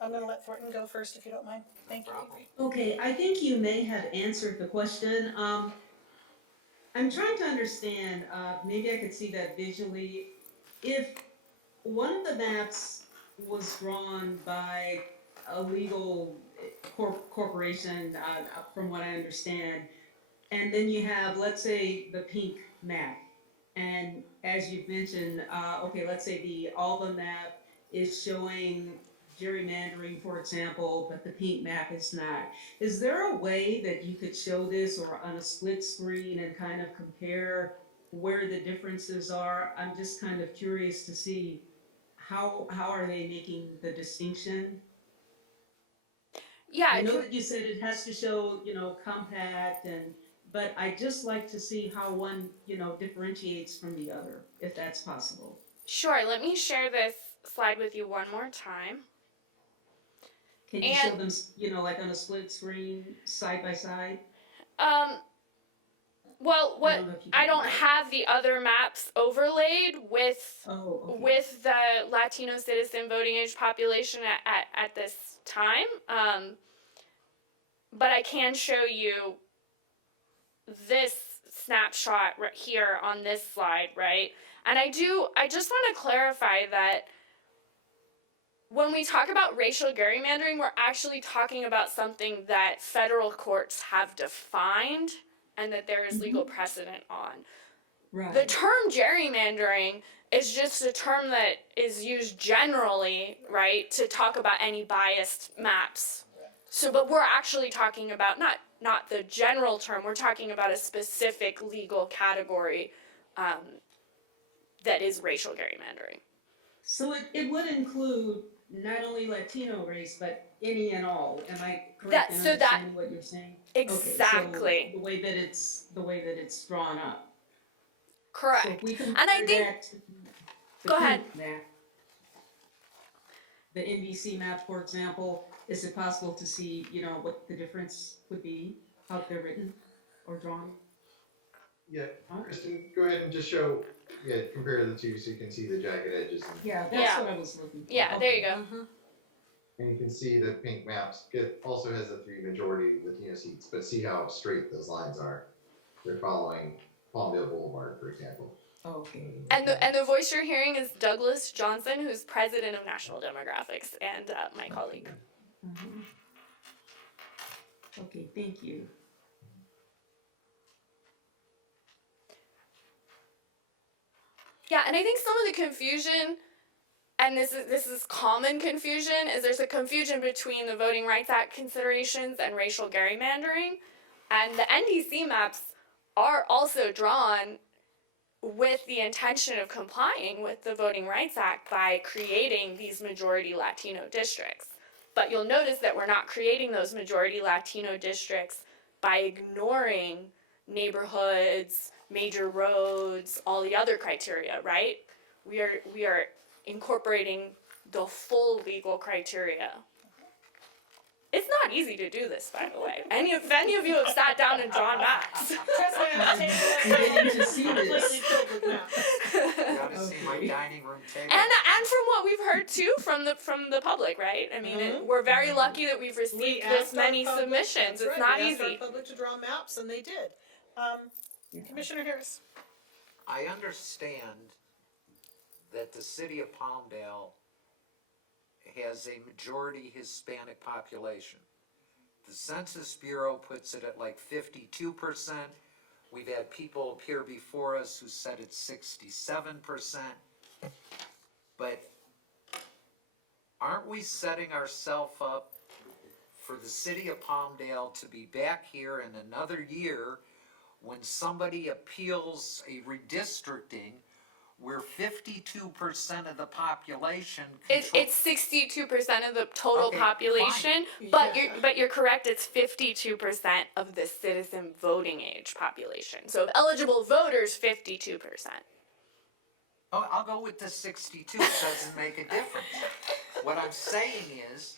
I'm going to let Thornton go first if you don't mind. Thank you. Okay, I think you may have answered the question. I'm trying to understand, maybe I could see that visually. If one of the maps was drawn by a legal corporation, from what I understand, and then you have, let's say, the pink map. And as you've mentioned, okay, let's say the Alva map is showing gerrymandering, for example, but the pink map is not. Is there a way that you could show this or on a split screen and kind of compare where the differences are? I'm just kind of curious to see how are they making the distinction? Yeah, I know that you said it has to show, compact but I just like to see how one, differentiates from the other, if that's possible. sure. Let me share this slide with you one more time. Can you show them, like on a split screen, side by side? Well, I don't know if you can I don't do that. have the other maps overlaid with Oh, okay. with the Latino citizen voting age population at this time. But I can show you this snapshot right here on this slide, right? And I just want to clarify that when we talk about racial gerrymandering, we're actually talking about something that federal courts have defined and that there is legal precedent on. Right. The term gerrymandering is just a term that is used generally, right, to talk about any biased maps. So, but we're actually talking about not the general term, we're talking about a specific legal category that is racial gerrymandering. So it would include not only Latino race, but any and all. Am I correct in understanding what you're saying? Exactly. Okay, so the way that it's drawn up. Correct. So if we compare And I think, that to the go ahead. pink map, the NBC map, for example, is it possible to see, what the difference would be, how they're written or drawn? Yeah, Kristen, go ahead and just compare the two so you can see the jagged edges. Yeah, that's what I was looking for. Yeah, there you go. And you can see the pink maps also has the 3 majority Latino seats, but see how straight those lines are. They're following Palmdale Boulevard, for example. Okay. And the voice you're hearing is Douglas Johnson, who's president of National Demographics and my colleague. Okay, thank you. Yeah, and I think some of the confusion, and this is common confusion, is there's a confusion between the Voting Rights Act considerations and racial gerrymandering, and the NDC maps are also drawn with the intention of complying with the Voting Rights Act by creating these majority Latino districts. But you'll notice that we're not creating those majority Latino districts by ignoring neighborhoods, major roads, all the other criteria, right? We are incorporating the full legal criteria. It's not easy to do this, by the way. If any of you have sat down and drawn maps. I'm getting to see this. Gotta see my dining room table. And from what we've heard too from the public, right? I mean, we're very lucky that we've received this many submissions. It's not easy. We asked our public to draw maps, and they did. Commissioner Harris. I understand that the city of Palmdale has a majority Hispanic population. The Census Bureau puts it at like 52%. We've had people appear before us who said it's 67%. But aren't we setting ourselves up for the city of Palmdale to be back here in another year when somebody appeals a redistricting where 52% of the population It's 62% of the total Okay, population, fine. but you're correct. It's 52% of the citizen voting age population. So of eligible voters, 52%. Oh, I'll go with the 62, it doesn't make a difference. What I'm saying is,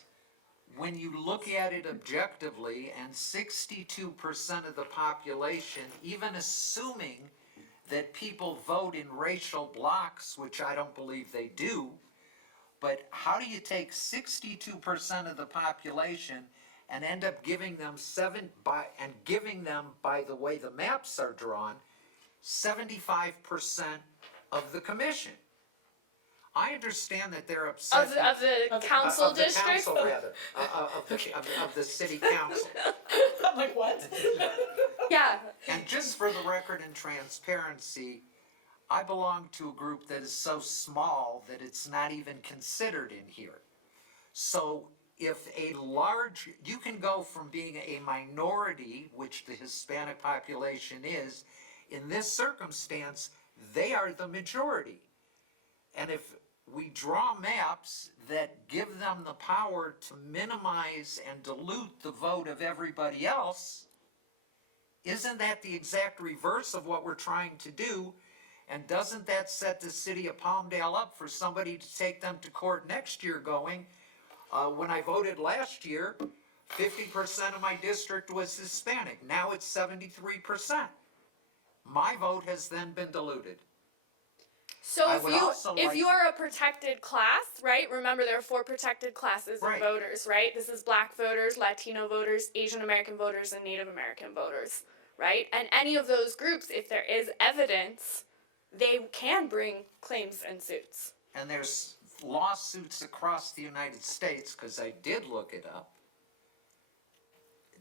when you look at it objectively, and 62% of the population, even assuming that people vote in racial blocks, which I don't believe they do, but how do you take 62% of the population and end up giving them by the way the maps are drawn, 75% of the commission. I understand that they're upset. Of the council Of the district? council, rather, of the city council. I'm like, what? Yeah. And just for the record and transparency, I belong to a group that is so small that it's not even considered in here. So if you can go from being a minority, which the Hispanic population is, in this circumstance, they are the majority. And if we draw maps that give them the power to minimize and dilute the vote of everybody else, isn't that the exact reverse of what we're trying to do? And doesn't that set the city of Palmdale up for somebody to take them to court next year going, when I voted last year, 50% of my district was Hispanic. Now it's 73%. My vote has then been diluted. So I would also if like- you are a protected class, right? Remember there are 4 protected classes of Right. voters, right? This is Black voters, Latino voters, Asian American voters, and Native American voters, right? And any of those groups, if there is evidence, they can bring claims and suits. And there's lawsuits across the United States, because I did look it up,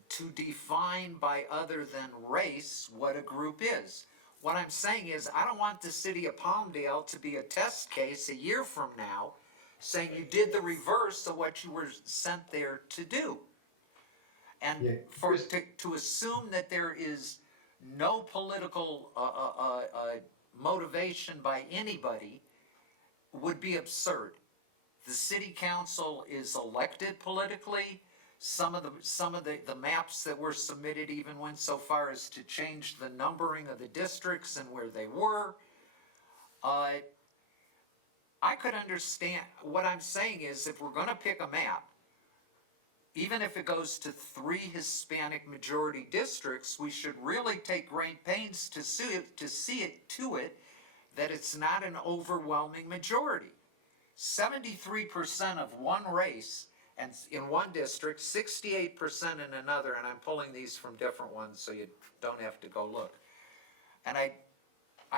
to define by other than race what a group is. What I'm saying is, I don't want the city of Palmdale to be a test case a year from now, saying you did the reverse of what you were sent there to do. And Yeah. to assume that there is no political motivation by anybody would be absurd. The city council is elected politically. Some of the maps that were submitted even went so far as to change the numbering of the districts and where they were. I could understand, what I'm saying is, if we're gonna pick a map, even if it goes to 3 Hispanic majority districts, we should really take great pains to see to it that it's not an overwhelming majority. 73% of one race and in one district, 68% in another, and I'm pulling these from different ones so you don't have to go look. And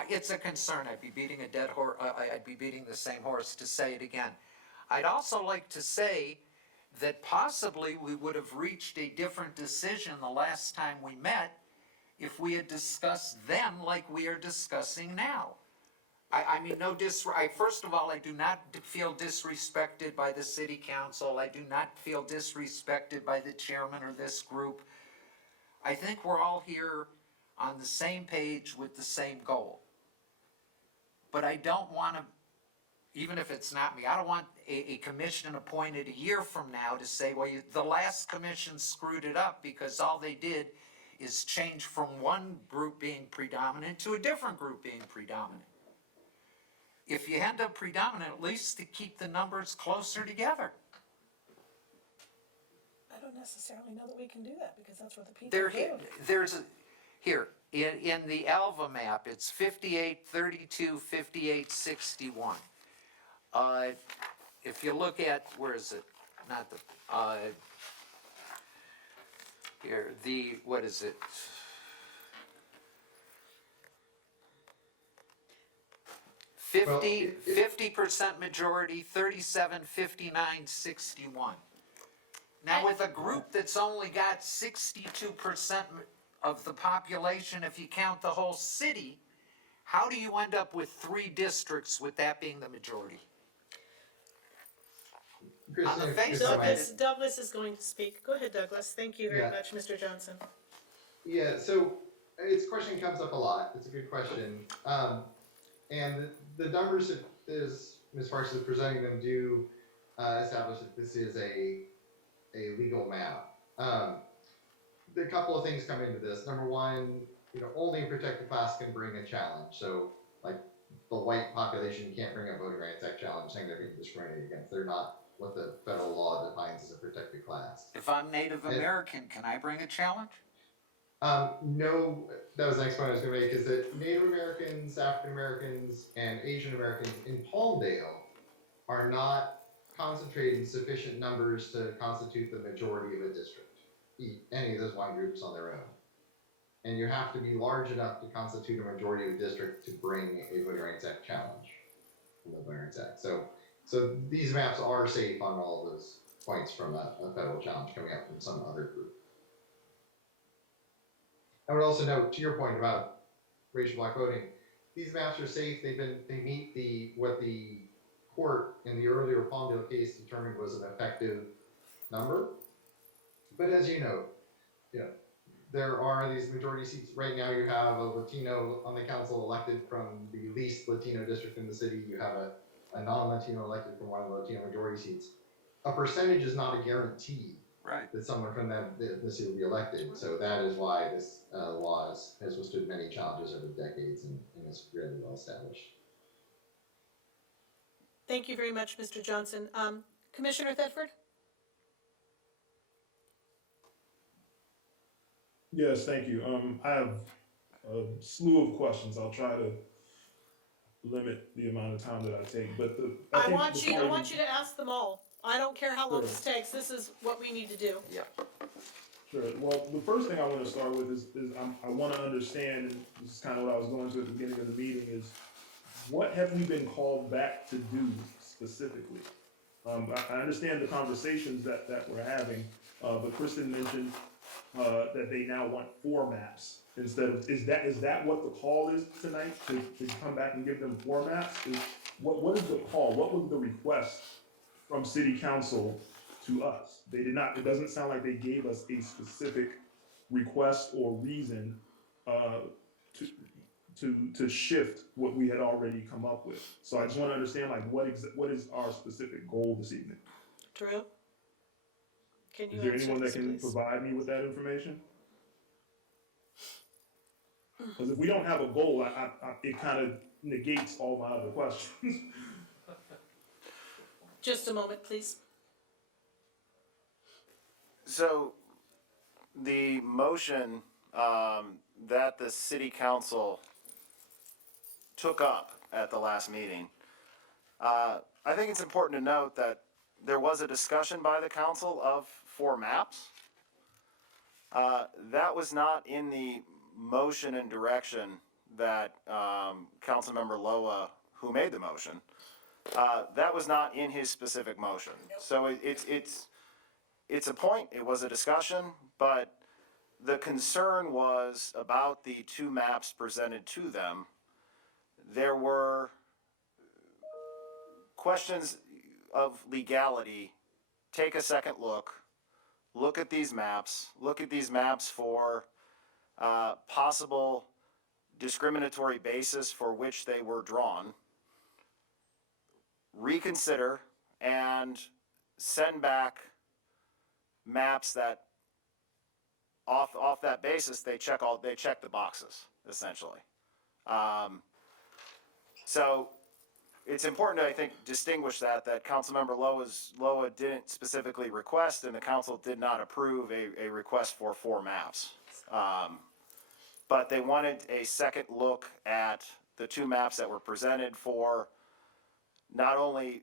it's a concern. I'd be beating a dead horse. I'd be beating the same horse to say it again. I'd also like to say that possibly we would have reached a different decision the last time we met if we had discussed them like we are discussing now. I mean, first of all, I do not feel disrespected by the city council. I do not feel disrespected by the chairman or this group. I think we're all here on the same page with the same goal. But I don't want to, even if it's not me, I don't want a commission appointed a year from now to say, well, the last commission screwed it up because all they did is change from one group being predominant to a different group being predominant. If you end up predominant, at least to keep the numbers closer together. I don't necessarily know that we can do that because that's what the people do. In the Alva Map, it's 58, 32, 58, 61. If you look at, where is it? Not the, what is it? 50% majority, 37, 59, 61. Now with a group that's only got 62% of the population, if you count the whole city, how do you end up with 3 districts with that being the majority? On the face of it, Douglas is going to speak. Go ahead, Douglas. Thank you very Yeah. much, Mr. Johnson. Yeah, so this question comes up a lot. It's a good question. And the numbers, as Ms. Parks is presenting them, do establish that this is a legal map. A couple of things come into this. Number one, only a protected class can bring a challenge. So, like the white population can't bring a Voting Rights Act challenge saying they're being discriminated against. They're not what the federal law defines as a protected class. if I'm Native American, can I bring a challenge? No, that was the next point I was going to make, is that Native Americans, African Americans, and Asian Americans in Palmdale are not concentrated in sufficient numbers to constitute the majority of a district. Any of those wine groups on their own. and you have to be large enough to constitute a majority of the district to bring a Voting Rights Act challenge from the Voting Rights Act. So these maps are safe on all of those points from a federal challenge coming up from some other group. I would also note, to your point about racial block voting, these maps are safe. They meet what the court in the earlier Palmdale case determined was an effective number. But as you know, there are these majority seats. Right now you have a Latino on the council elected from the least Latino district in the city. You have a non-Latino elected from one of the Latino majority seats. A percentage is not a guarantee that someone from that ethnicity will be elected. So that is why this law has withstood many challenges over decades and is really well established. Thank you very much, Mr. Johnson. Commissioner Thetford? Yes, thank you. I have a slew of questions. I'll try to limit the amount of time that I take, but I want you to ask them all. I don't care how long this takes. This is what we need to do. Yeah. Sure. Well, the first thing I want to start with is I want to understand, and this is kind of what I was going to at the beginning of the meeting, is what have we been called back to do specifically? I understand the conversations that we're having, but Kristen mentioned that they now want 4 maps instead of, is that what the call is tonight, to come back and give them 4 maps? What is the call? What was the request from city council to us? They did not, it doesn't sound like they gave us a specific request or reason to shift what we had already come up with. So I just want to understand, like, what is our specific goal this evening? Drew? Can you Is there answer anyone this, that can please? provide me with that information? Because if we don't have a goal, it kind of negates all my other questions. Just a moment, please. So the motion that the city council took up at the last meeting, I think it's important to note that there was a discussion by the council of 4 maps. That was not in the motion and direction that Councilmember Loa, who made the motion, that was not in his specific motion. So it's a point, it was a discussion, but the concern was about the 2 maps presented to them. There were questions of legality. Take a second look at these maps, for possible discriminatory basis for which they were drawn, reconsider, and send back maps that off that basis they check the boxes, essentially. So it's important to, I think, distinguish that Councilmember Loa didn't specifically request, and the council did not approve a request for 4 maps. But they wanted a second look at the 2 maps that were presented for not only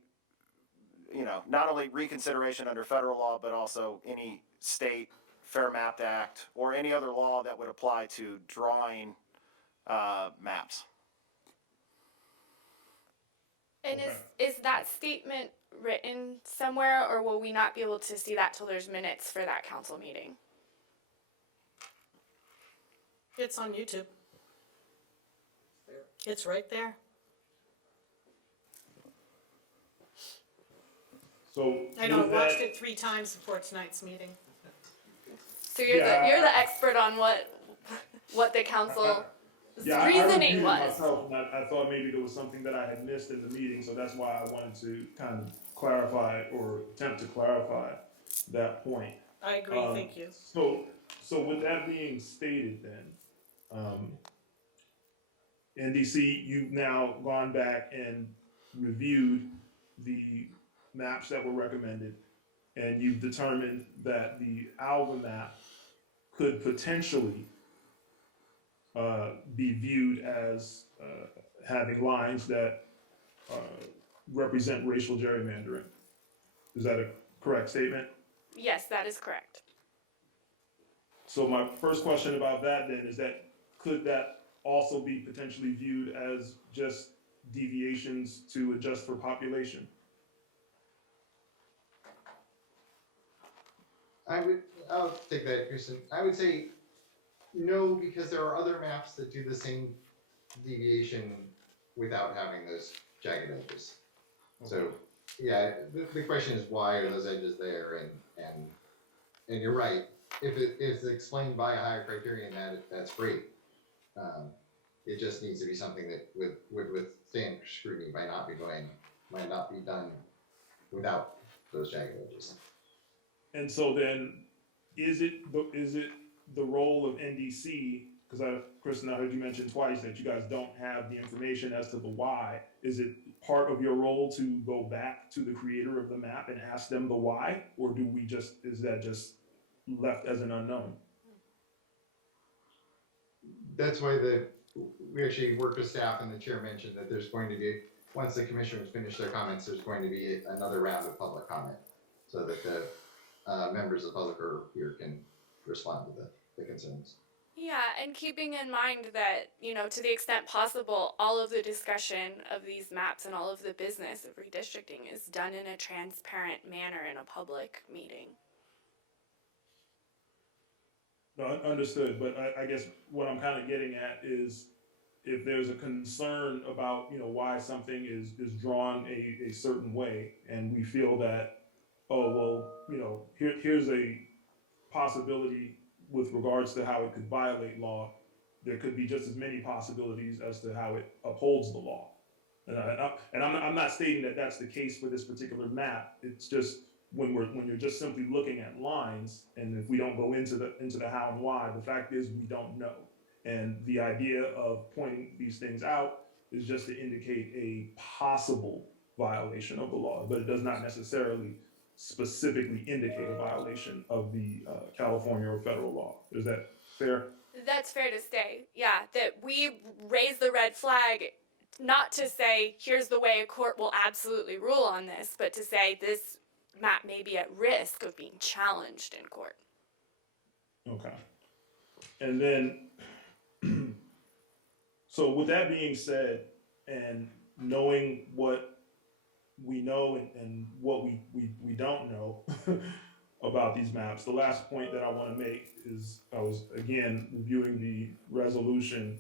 reconsideration under federal law, but also any state Fair Map Act or any other law that would apply to drawing maps. And is that statement written somewhere, or will we not be able to see that till there's minutes for that council meeting? It's on YouTube. It's right there. So I know, I with watched that- it 3 times before tonight's meeting. So you're Yeah. you're the expert on what the council's I reasoning reviewed was. myself, and I thought maybe there was something that I had missed in the meeting, so that's why I wanted to kind of clarify or attempt to clarify that point. I agree, thank you. So with that being stated then, NDC, you've now gone back and reviewed the maps that were recommended, and you've determined that the Alva map could potentially be viewed as having lines that represent racial gerrymandering. Is that a correct statement? Yes, that is correct. So my first question about that then is that, could that also be potentially viewed as just deviations to adjust for population? I'll take that, Kristen. I would say no, because there are other maps that do the same deviation without having those jagged edges. So, yeah, the question is, why are those edges there? And you're right. If it's explained by a higher criterion, that's great. It just needs to be something that would withstand scrutiny might not be done without those jagged edges. And so then, is it the role of NDC, because Kristen, I heard you mention twice that you guys don't have the information as to the why. Is it part of your role to go back to the creator of the map and ask them the why? Or is that just left as an unknown? That's why we actually worked with staff, and the chair mentioned that there's going to be, once the commissioners finish their comments, there's going to be another round of public comment, so that the members of the public here can respond to the concerns. Yeah, and keeping in mind that, to the extent possible, all of the discussion of these maps and all of the business of redistricting is done in a transparent manner in a public meeting. No, understood, but I guess what I'm kind of getting at is, if there's a concern about, why something is drawn a certain way, and we feel that, here's a possibility with regards to how it could violate law, there could be just as many possibilities as to how it upholds the law. And I'm not stating that that's the case for this particular map. It's just when you're just simply looking at lines, and if we don't go into the how and why, the fact is we don't know. And the idea of pointing these things out is just to indicate a possible violation of the law, but it does not necessarily specifically indicate a violation of the California or federal law. Is that fair? That's fair to say, yeah, that we raise the red flag not to say, here's the way a court will absolutely rule on this, but to say this map may be at risk of being challenged in court. Okay. And then, so with that being said, and knowing what we know and what we don't know about these maps, the last point that I want to make is, I was again reviewing the resolution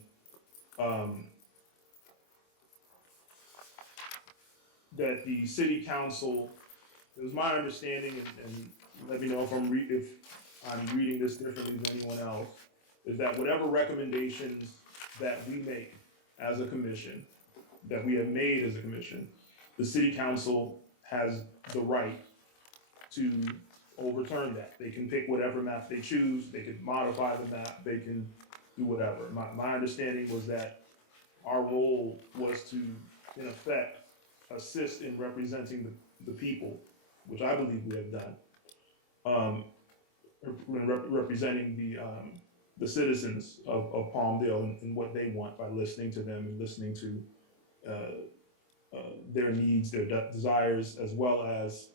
that the city council, it was my understanding, and let me know if I'm reading this differently than anyone else, is that whatever recommendations that we make as a commission, that we have made as a commission, the city council has the right to overturn that. They can pick whatever map they choose, they could modify the map, they can do whatever. My understanding was that our role was to, in effect, assist in representing the people, which I believe we have done, representing the citizens of Palmdale and what they want by listening to them and listening to their needs, their desires, as well as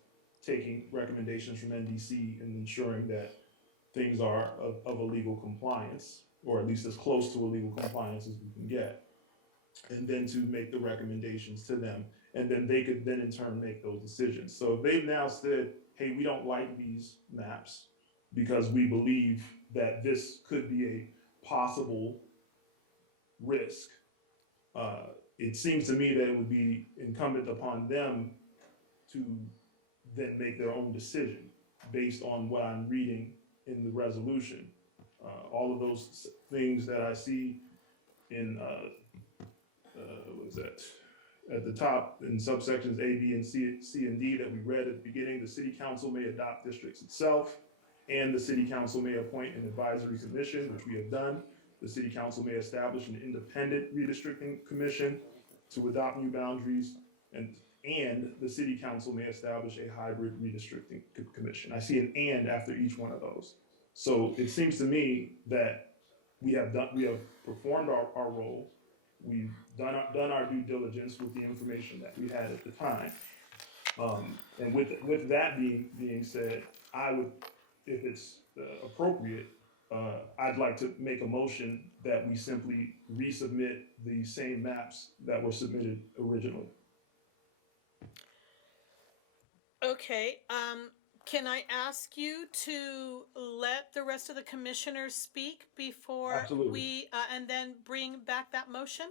taking recommendations from NDC and ensuring that things are of a legal compliance, or at least as close to a legal compliance as we can get, and then to make the recommendations to them, and then they could then in turn make those decisions. So if they've now said, hey, we don't like these maps because we believe that this could be a possible risk, it seems to me that it would be incumbent upon them to then make their own decision based on what I'm reading in the resolution. All of those things that I see in, what is that? At the top in subsections A, B, and C, and D that we read at the beginning, the city council may adopt districts itself, and the city council may appoint an advisory commission, which we have done. The city council may establish an independent redistricting commission to adopt new boundaries, and the city council may establish a hybrid redistricting commission. I see an and after each one of those. So it seems to me that we have performed our role. We've done our due diligence with the information that we had at the time. And with that being said, I would, if it's appropriate, I'd like to make a motion that we simply resubmit the same maps that were submitted originally. Okay, can I ask you to let the rest of the commissioners speak before Absolutely. we, and then bring back that motion?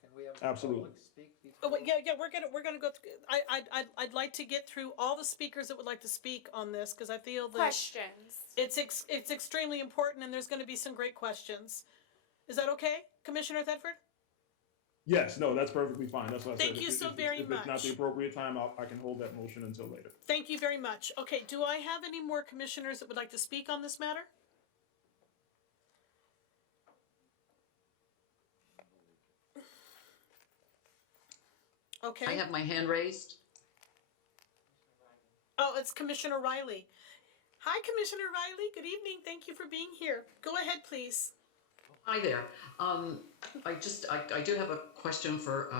Can we have Absolutely. public speak Oh, before? wait, yeah, we're gonna go through, I'd like to get through all the speakers that would like to speak on this, because I feel that Questions. it's extremely important, and there's gonna be some great questions. Is that okay, Commissioner Thetford? Yes, no, that's perfectly fine. That's what I said. Thank you so If very If it's not much. the appropriate time, I can hold that motion until later. Thank you very much. Okay, do I have any more commissioners that would like to speak on this matter? Okay. I have my hand raised. Oh, it's Commissioner Riley. Hi, Commissioner Riley. Good evening. Thank you for being here. Go ahead, please. Hi there. I do have a question for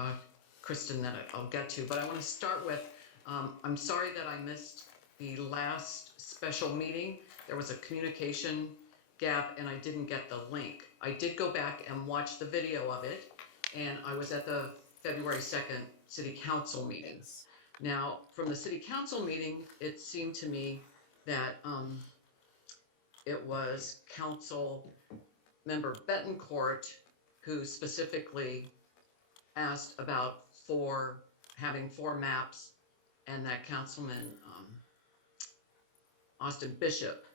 Kristen that I'll get to, but I want to start with, I'm sorry that I missed the last special meeting. There was a communication gap and I didn't get the link. I did go back and watch the video of it, and I was at the February 2nd City Council meeting. Now, from the City Council meeting, it seemed to me that it was Council Member Betancourt who specifically asked about having four maps, and that Councilman Austin Bishop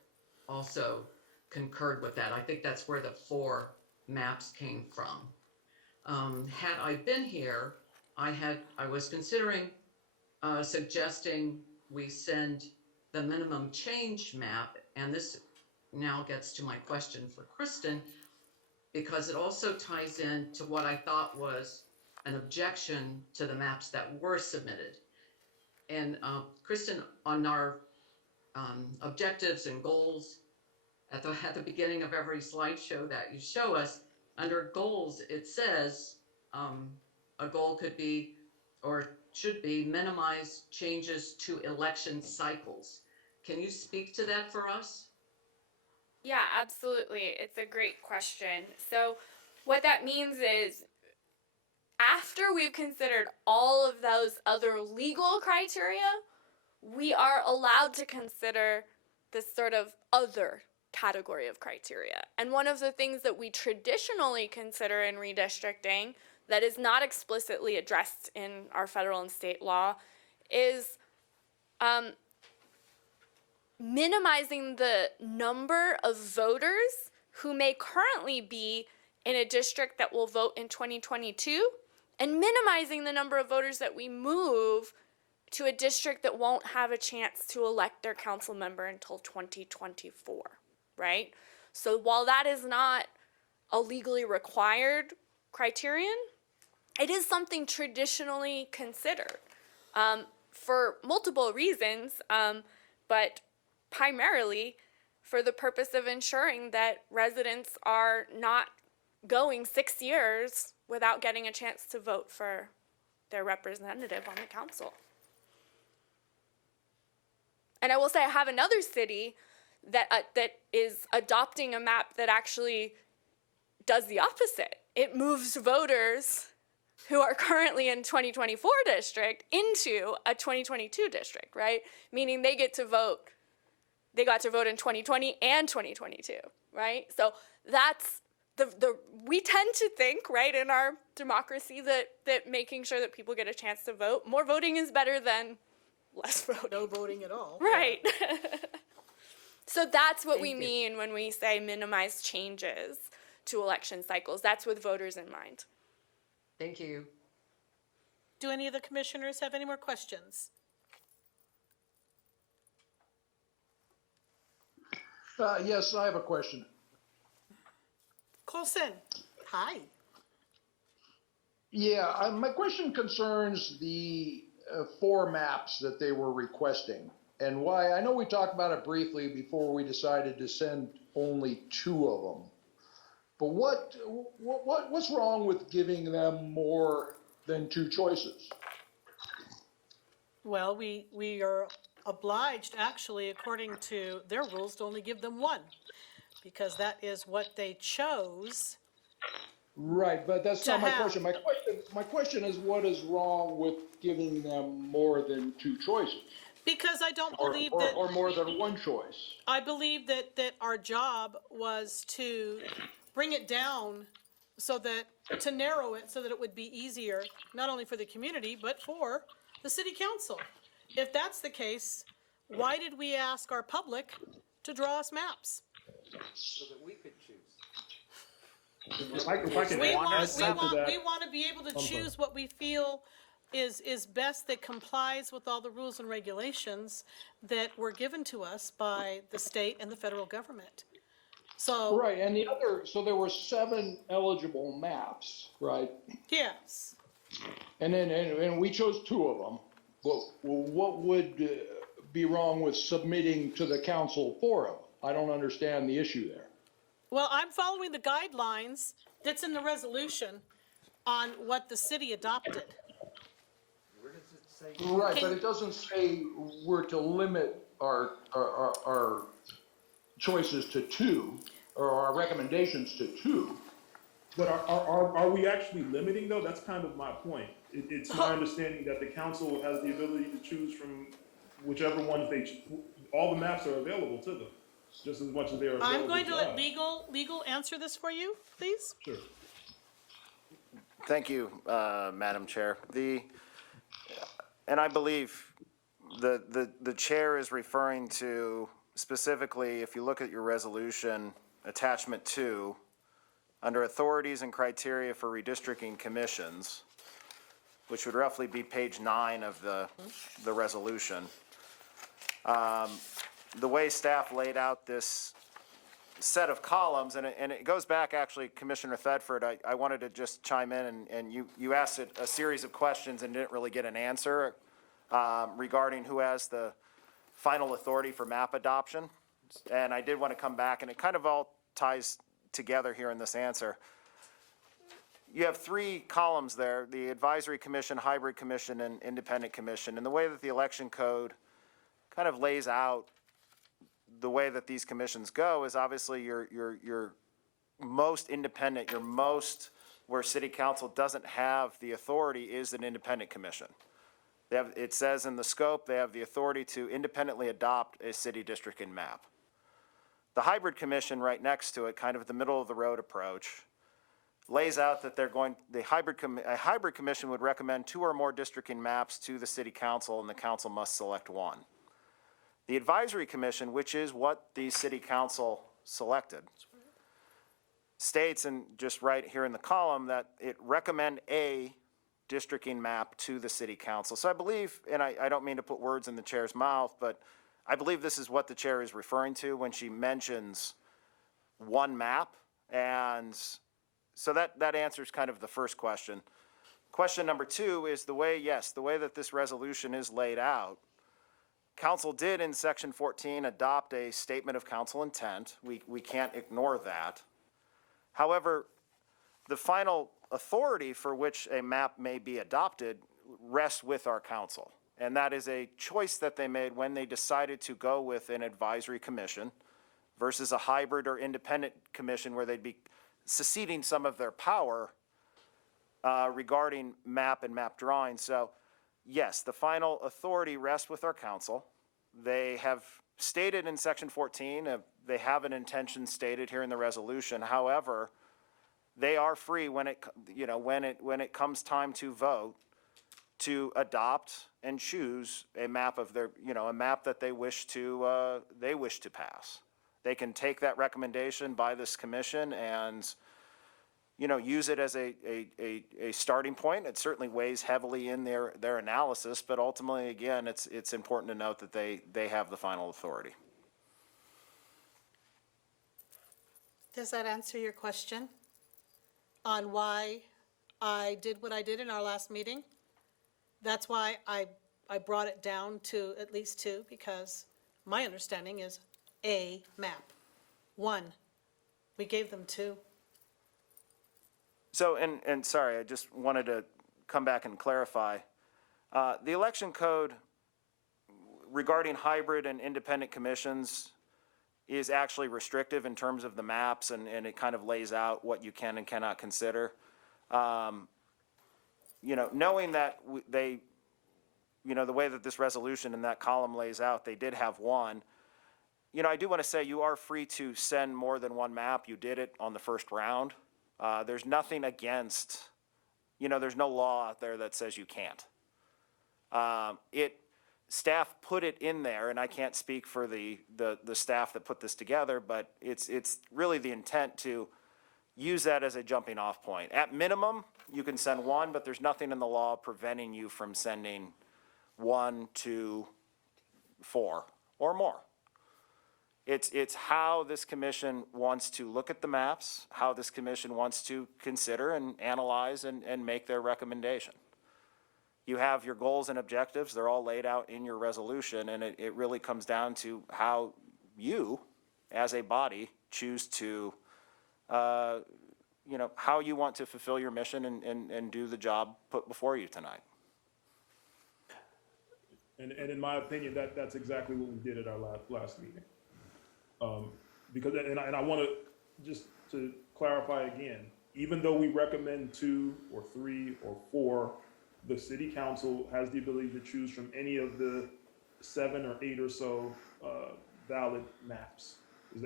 also concurred with that. I think that's where the four maps came from. Had I been here, I was considering suggesting we send the minimum change map, and this now gets to my question for Kristen, because it also ties in to what I thought was an objection to the maps that were submitted. And Kristen, on our objectives and goals, at the beginning of every slideshow that you show us, under goals, it says a goal could be, or should be, minimize changes to election cycles. Can you speak to that for us? Yeah, absolutely. It's a great question. So, what that means is, after we've considered all of those other legal criteria, we are allowed to consider this sort of other category of criteria. And one of the things that we traditionally consider in redistricting that is not explicitly addressed in our federal and state law is minimizing the number of voters who may currently be in a district that will vote in 2022, and minimizing the number of voters that we move to a district that won't have a chance to elect their council member until 2024, right? So while that is not a legally required criterion, it is something traditionally considered for multiple reasons, but primarily for the purpose of ensuring that residents are not going 6 years without getting a chance to vote for their representative on the council. And I will say I have another city that is adopting a map that actually does the opposite. It moves voters who are currently in 2024 district into a 2022 district, right? Meaning they got to vote in 2020 and 2022, right? So that's we tend to think, right, in our democracy that making sure that people get a chance to vote, more voting is better than less voting. No voting at all. Right. So that's what we mean when we say minimize changes to election cycles. That's with voters in mind. Thank you. Do any of the commissioners have any more questions? Yes, I have a question. Colson, hi. Yeah, my question concerns the four maps that they were requesting, and why. I know we talked about it briefly before we decided to send only two of them. But what's wrong with giving them more than two choices? Well, we are obliged, actually, according to their rules, to only give them one, because that is what they chose. Right, but that's To not my have. question. My question is, what is wrong with giving them more than two choices? Because I don't Or, believe or, that, or more than one choice? I believe that our job was to bring it down to narrow it so that it would be easier, not only for the community, but for the city council. If that's the case, why did we ask our public to draw us maps? So that we could choose. If I can We add want to that. to be able to I'm sorry. choose what we feel is best, that complies with all the rules and regulations that were given to us by the state and the federal government. So, Right, and so there were 7 eligible maps, right? yes. And then, and we chose 2 of them. Well, what would be wrong with submitting to the council 4 of them? I don't understand the issue there. Well, I'm following the guidelines that's in the resolution on what the city adopted. Where does it say? Right, but it doesn't say we're to limit our choices to 2, or our recommendations to 2. But are we actually limiting though? That's kind of my point. It's my understanding that the council has the ability to choose from whichever ones all the maps are available to them, just as much as they are available I'm going to let us. legal answer this for you, please. Sure. Thank you, Madam Chair. And I believe the chair is referring to specifically, if you look at your resolution, attachment 2, under authorities and criteria for redistricting commissions, which would roughly be page 9 of the resolution. The way staff laid out this set of columns, and it goes back actually, Commissioner Thedford, I wanted to just chime in, and you asked a series of questions and didn't really get an answer regarding who has the final authority for map adoption. And I did want to come back, and it kind of all ties together here in this answer. You have 3 columns there: the Advisory Commission, Hybrid Commission, and Independent Commission. And the way that the election code kind of lays out the way that these commissions go is obviously your most independent, where city council doesn't have the authority is an independent commission. It says in the scope, they have the authority to independently adopt a city districting map. The hybrid commission right next to it, kind of the middle of the road approach, lays out that a hybrid commission would recommend 2 or more districting maps to the city council, and the council must select one. The advisory commission, which is what the city council selected, states, and just right here in the column, that it recommend a districting map to the city council. So I believe, and I don't mean to put words in the chair's mouth, but I believe this is what the chair is referring to when she mentions one map. And so that answers kind of the first question. Question number 2 is the way that this resolution is laid out. Council did in section 14 adopt a statement of council intent. We can't ignore that. However, the final authority for which a map may be adopted rests with our council. And that is a choice that they made when they decided to go with an advisory commission versus a hybrid or independent commission, where they'd be seceding some of their power regarding map and map drawing. So yes, the final authority rests with our council. They have stated in section 14, they have an intention stated here in the resolution. However, they are free when it comes time to vote to adopt and choose a map of their, a map that they wish to pass. They can take that recommendation by this commission and use it as a starting point. It certainly weighs heavily in their analysis, but ultimately, again, it's important to note that they have the final authority. Does that answer your question on why I did what I did in our last meeting? That's why I brought it down to at least 2, because my understanding is a map. 1. We gave them 2. So, and sorry, I just wanted to come back and clarify. The election code regarding hybrid and independent commissions is actually restrictive in terms of the maps, and it kind of lays out what you can and cannot consider. Knowing that they, the way that this resolution in that column lays out, they did have one. I do want to say you are free to send more than one map. You did it on the first round. There's nothing against, there's no law out there that says you can't. Staff put it in there, and I can't speak for the staff that put this together, but it's really the intent to use that as a jumping off point. At minimum, you can send one, but there's nothing in the law preventing you from sending 1, 2, 4, or more. It's how this commission wants to look at the maps, how this commission wants to consider and analyze and make their recommendation. You have your goals and objectives, they're all laid out in your resolution, and it really comes down to how you, as a body, choose to, how you want to fulfill your mission and do the job put before you tonight. And in my opinion, that's exactly what we did at our last meeting. Because I want to just to clarify again, even though we recommend 2 or 3 or 4, the city council has the ability to choose from any of the 7 or 8 or so valid maps.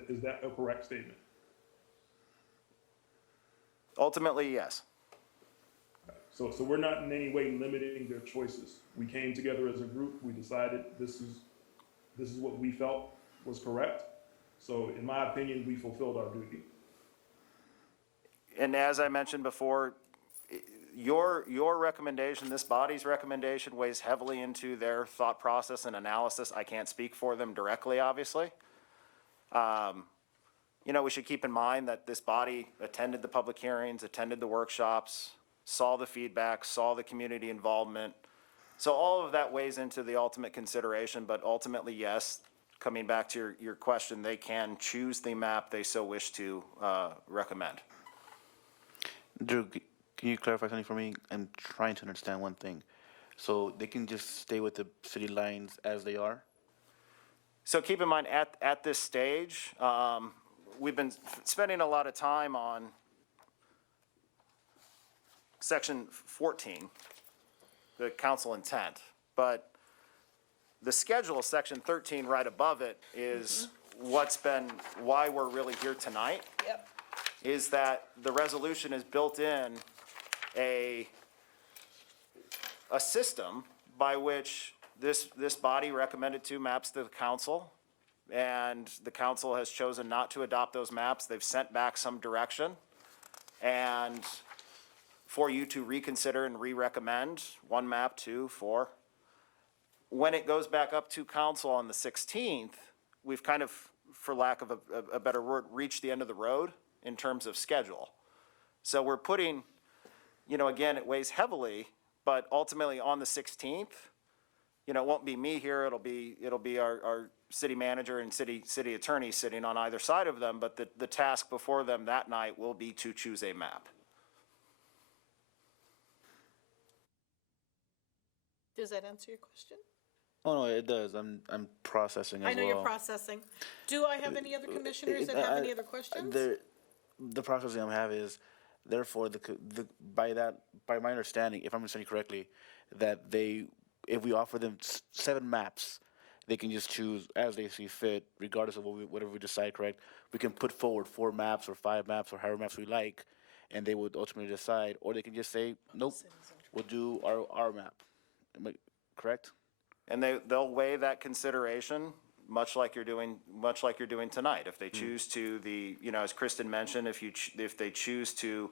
Is that a correct statement? Ultimately, yes. So we're not in any way limiting their choices. We came together as a group. We decided this is what we felt was correct. So in my opinion, we fulfilled our duty. And as I mentioned before, your recommendation, this body's recommendation, weighs heavily into their thought process and analysis. I can't speak for them directly, obviously. We should keep in mind that this body attended the public hearings, attended the workshops, saw the feedback, saw the community involvement. So all of that weighs into the ultimate consideration, but ultimately, yes, coming back to your question, they can choose the map they so wish to recommend. Drew, can you clarify something for me? I'm trying to understand one thing. So they can just stay with the city lines as they are? So keep in mind, at this stage, we've been spending a lot of time on section 14, the council intent, but the schedule, section 13, right above it, is why we're really here tonight. Yep. Is that the resolution is built in a system by which this body recommended 2 maps to the council, and the council has chosen not to adopt those maps. They've sent back some direction, and for you to reconsider and re-recommend 1 map, 2, 4. When it goes back up to council on the 16th, we've kind of, for lack of a better word, reached the end of the road in terms of schedule. So we're putting, again, it weighs heavily, but ultimately on the 16th, it won't be me here, it'll be our city manager and city attorney sitting on either side of them, but the task before them that night will be to choose a map. Does that answer your question? Oh no, it does. I'm processing as well. I know you're processing. Do I have any other commissioners that have any other questions? The processing I have is, therefore, by my understanding, if I'm understanding correctly, that if we offer them 7 maps, they can just choose as they see fit, regardless of whatever we decide. Correct? We can put forward 4 maps or 5 maps or however maps we like, and they would ultimately decide, or they can just say, nope, we'll do our map. Am I correct? And they'll weigh that consideration, much like you're doing tonight. If they choose to, as Kristen mentioned, if they choose to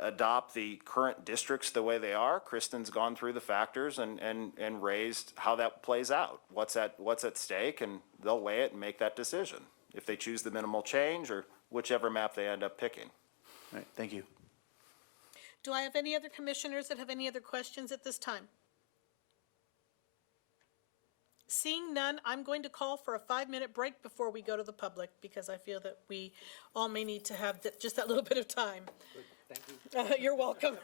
adopt the current districts the way they are, Kristen's gone through the factors and raised how that plays out. What's at stake, and they'll weigh it and make that decision. If they choose the minimal change or whichever map they end up picking. All right, thank you. Do I have any other commissioners that have any other questions at this time? Seeing none, I'm going to call for a 5-minute break before we go to the public, because I feel that we all may need to have just that little bit of time. Thank you. You're welcome.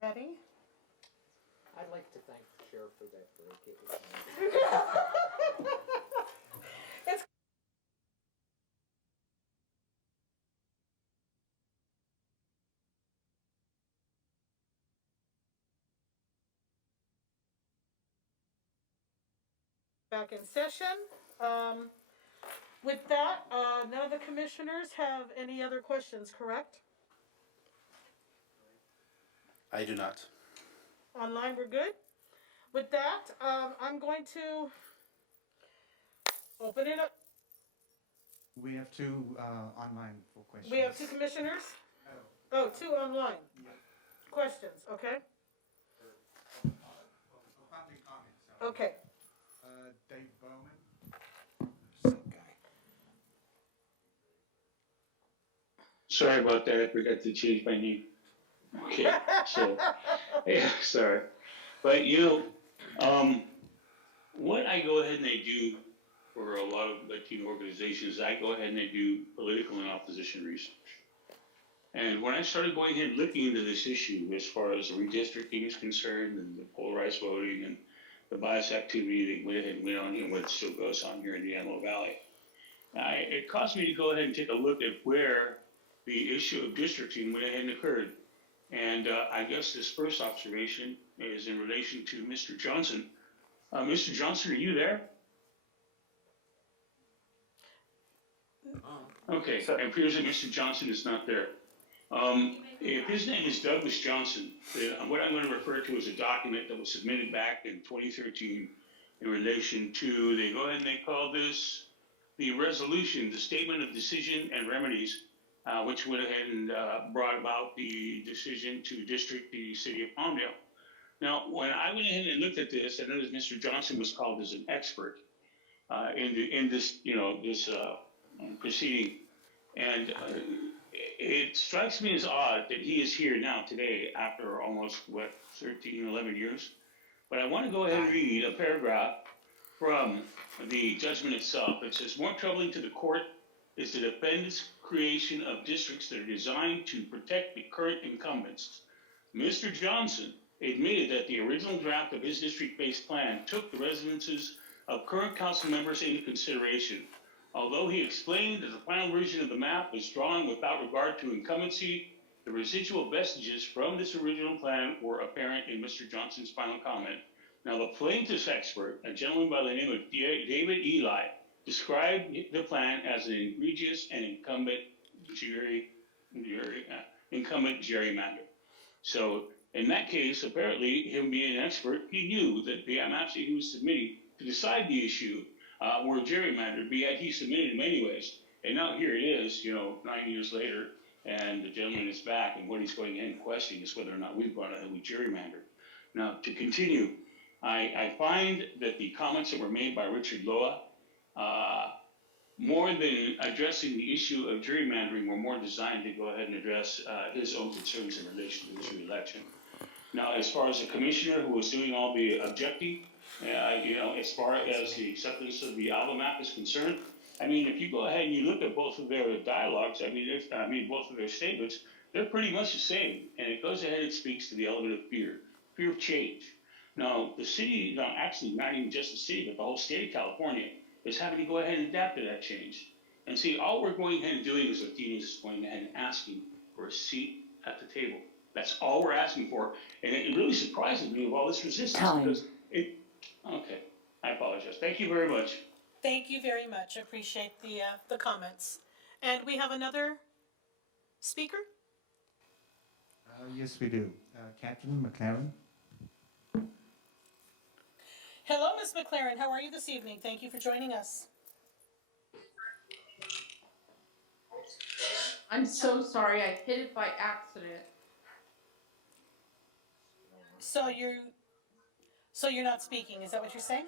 Ready? I'd like to thank the chair for that break. It was needed. Back in session. With that, none of the commissioners have any other questions, correct? I do not. Online, we're good. With that, I'm going to open it up. We have two online for questions. We have two commissioners? Oh, two online. Questions, okay? Public comments. Sorry. Okay. Dave Bowman. Same guy. Sorry about that, I forgot to change my name. Okay, so, yeah, sorry. But what I go ahead and I do for a lot of Latino organizations, I go ahead and I do political and opposition research. And when I started going ahead and looking into this issue as far as redistricting is concerned and the polarized voting and the bias activity that went ahead and went on here, what still goes on here in the Antelope Valley, it caused me to go ahead and take a look at where the issue of districting went ahead and occurred. And I guess this first observation is in relation to Mr. Johnson. Mr. Johnson, are you there? Okay, it appears that Mr. Johnson is not there. If his name is Douglas Johnson, what I'm going to refer to as a document that was submitted back in 2013 in relation to, they go ahead and they call this the resolution, the statement of decision and remedies, which went ahead and brought about the decision to district the city of Palmdale. Now, when I went ahead and looked at this, I noticed Mr. Johnson was called as an expert in this, this proceeding, and it strikes me as odd that he is here now today after almost 13, 11 years. But I want to go ahead and read a paragraph from the judgment itself. It says, more troubling to the court is the defendant's creation of districts that are designed to protect the current incumbents. Mr. Johnson admitted that the original draft of his district-based plan took the residences of current council members into consideration. Although he explained that the final version of the map was drawn without regard to incumbency, the residual vestiges from this original plan were apparent in Mr. Johnson's final comment. Now, the plaintiff's expert, a gentleman by the name of David Eli, described the plan as an egregious and incumbent gerrymander. So, in that case, apparently, him being an expert, he knew that the maps that he was submitting to decide the issue were gerrymandered, yet he submitted them anyways. And now here it is, 9 years later, and the gentleman is back, and what he's going ahead and questioning is whether or not we've gone ahead and we gerrymandered. Now, to continue, I find that the comments that were made by Richard Loa, more than addressing the issue of gerrymandering, were more designed to go ahead and address his own concerns in relation to this re-election. Now, as far as the commissioner who was doing all the objecting, as far as the acceptance of the Alva Map is concerned, if you go ahead and you look at both of their dialogues, both of their statements, they're pretty much the same. And it goes ahead and speaks to the element of fear of change. Now, the city, actually not even just the city, but the whole state of California is having to go ahead and adapt to that change. And see, all we're going ahead and doing as Latinos is going ahead and asking for a seat at the table. That's all we're asking for. And it really surprises me of all this resistance. Because okay, I apologize. Thank you very much. Thank you very much. Appreciate the comments. And we have another speaker? Yes, we do. Captain McLaren. Hello, Ms. McLaren. How are you this evening? Thank you for joining us. I'm so sorry, I hit it by accident. So you're not speaking, is that what you're saying?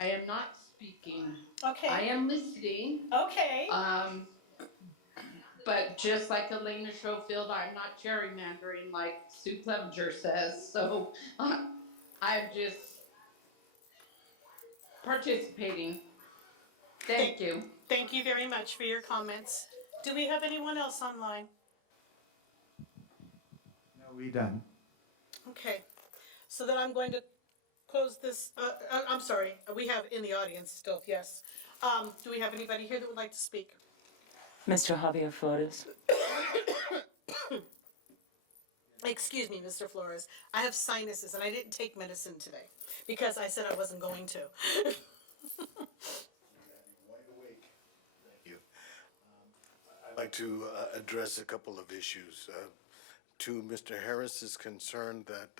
I am not speaking. Okay. I am listening. Okay. But just like Elena Schofield, I'm not gerrymandering like Sue Clevenger says, so I'm just participating. Thank you. Thank you very much for your comments. Do we have anyone else online? No, are we done? Okay, so then I'm going to close this, I'm sorry, we have in the audience still, yes. Do we have anybody here that would like to speak? Mr. Javier Flores. Excuse me, Mr. Flores, I have sinuses and I didn't take medicine today because I said I wasn't going to. Thank you. I'd like to address a couple of issues. To Mr. Harris's concern that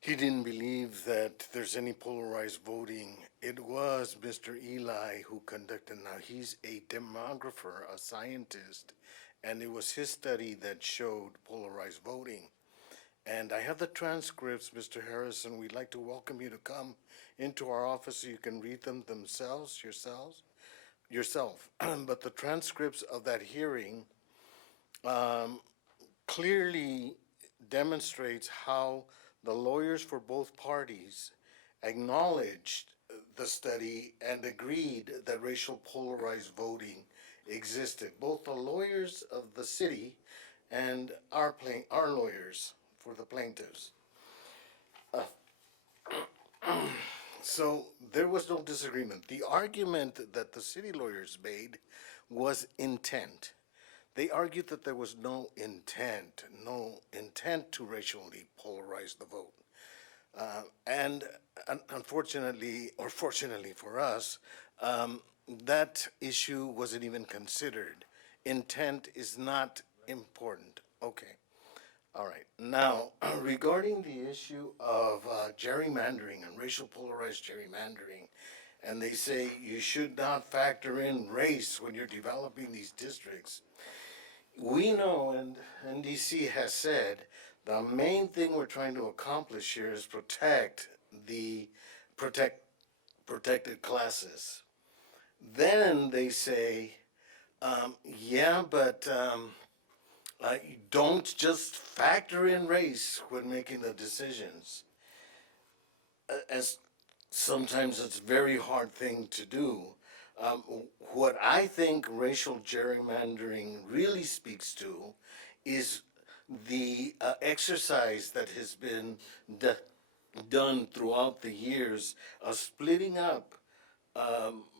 he didn't believe that there's any polarized voting. It was Mr. Eli who conducted. Now, he's a demographer, a scientist, and it was his study that showed polarized voting. And I have the transcripts, Mr. Harrison. We'd like to welcome you to come into our office so you can read them yourself. But the transcripts of that hearing clearly demonstrates how the lawyers for both parties acknowledged the study and agreed that racial polarized voting existed. Both the lawyers of the city and our lawyers for the plaintiffs. So there was no disagreement. The argument that the city lawyers made was intent. They argued that there was no intent to racially polarize the vote. And unfortunately, or fortunately for us, that issue wasn't even considered. Intent is not important. Okay. All right. Now, regarding the issue of gerrymandering and racial polarized gerrymandering, and they say you should not factor in race when you're developing these districts. We know, and NDC has said, the main thing we're trying to accomplish here is protect the protected classes. Then they say, yeah, but don't just factor in race when making the decisions. As sometimes it's a very hard thing to do. What I think racial gerrymandering really speaks to is the exercise that has been done throughout the years of splitting up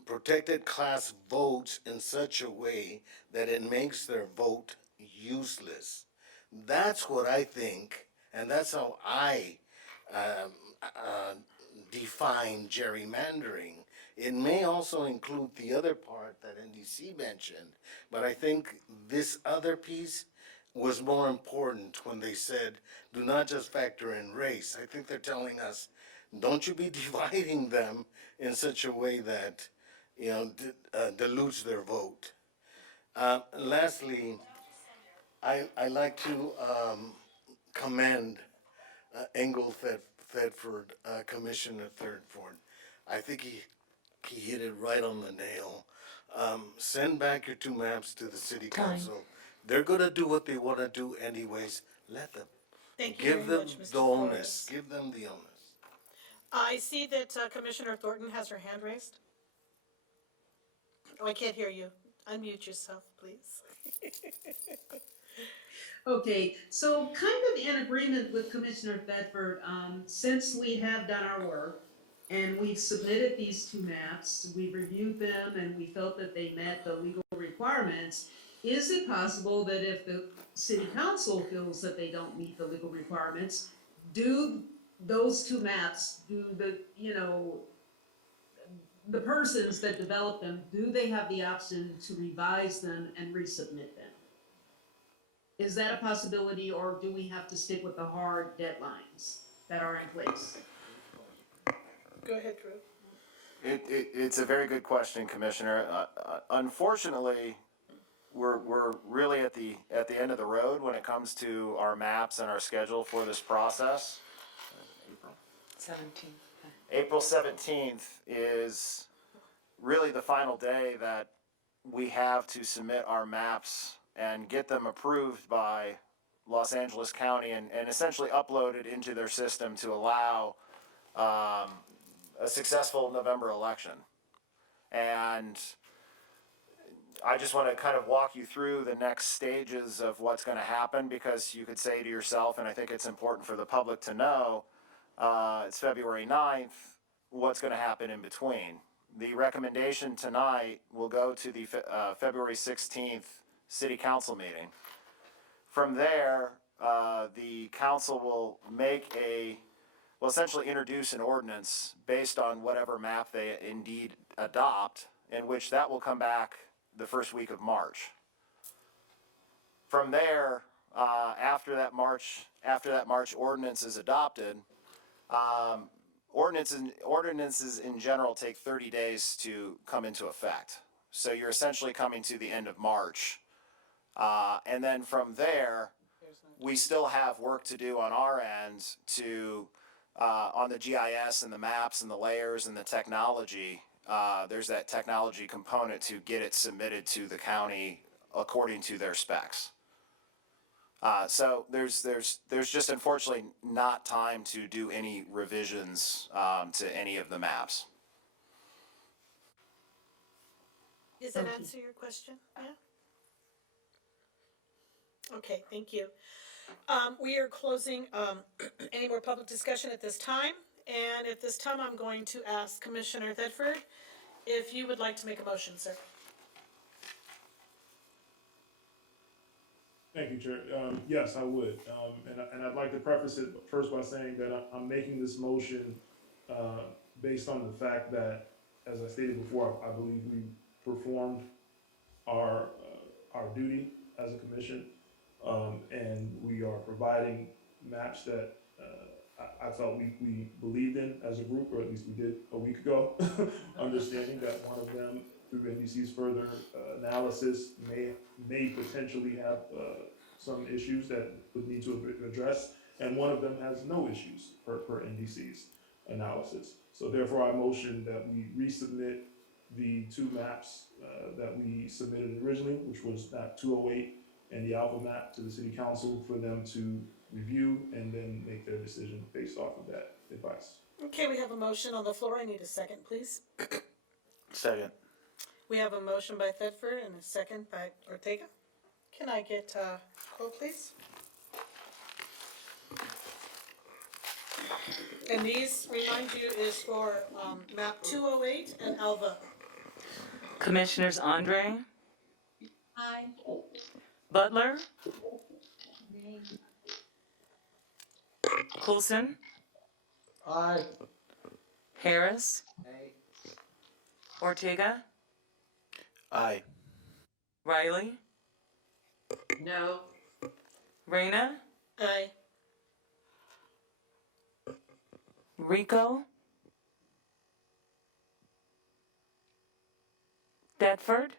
protected class votes in such a way that it makes their vote useless. That's what I think, and that's how I define gerrymandering. It may also include the other part that NDC mentioned, but I think this other piece was more important when they said, do not just factor in race. I think they're telling us, don't you be dividing them in such a way that, dilutes their vote. Lastly, I like to commend Engel Thedford, Commissioner Thedford. I think he hit it right on the nail. Send back your two maps to the city council. They're gonna do what they wanna do anyways. Let them. Thank you Give very them much, Mr. the onus. Flores. Give them the onus. I see that Commissioner Thornton has her hand raised. Oh, I can't hear you. Unmute yourself, please. Okay, so kind of in agreement with Commissioner Thetford, since we have done our work and we've submitted these two maps, we've reviewed them and we felt that they met the legal requirements, is it possible that if the city council feels that they don't meet the legal requirements, do those two maps, do the persons that develop them, do they have the option to revise them and resubmit them? Is that a possibility, or do we have to stick with the hard deadlines that are in place? Go ahead, Drew. It's a very good question, Commissioner. Unfortunately, we're really at the end of the road when it comes to our maps and our schedule for this process. 17. April 17th is really the final day that we have to submit our maps and get them approved by Los Angeles County and essentially uploaded into their system to allow a successful November election. And I just want to kind of walk you through the next stages of what's going to happen, because you could say to yourself, and I think it's important for the public to know, it's February 9th, what's going to happen in between. The recommendation tonight will go to the February 16th City Council meeting. From there, the council will will essentially introduce an ordinance based on whatever map they indeed adopt, in which that will come back the first week of March. From there, after that March ordinance is adopted, ordinances in general take 30 days to come into effect. So you're essentially coming to the end of March. And then from there, we still have work to do on our end to, on the GIS and the maps and the layers and the technology. There's that technology component to get it submitted to the county according to their specs. So there's just unfortunately not time to do any revisions to any of the maps. Does that answer your question? Yeah? Okay, thank you. We are closing any more public discussion at this time. And at this time, I'm going to ask Commissioner Thedford if you would like to make a motion, sir. Thank you, Chair. Yes, I would. And I'd like to preface it first by saying that I'm making this motion based on the fact that, as I stated before, I believe we performed our duty as a commission, and we are providing maps that I felt we believed in as a group, or at least we did a week ago, understanding that one of them, through NDC's further analysis, may potentially have some issues that would need to be addressed, and one of them has no issues per NDC's analysis. So therefore, I motion that we resubmit the two maps that we submitted originally, which was map 208 and the Alva Map, to the City Council for them to review and then make their decision based off of that advice. Okay, we have a motion on the floor. I need a second, please. Second. We have a motion by Thedford and a second by Ortega. Can I get a quote, please? And these, remind you, is for map 208 and Alva. Commissioners Andre, Aye. Butler, Coulson, Aye. Harris, Ortega, Aye. Riley, No. Reyna, Aye. Rico, Thetford,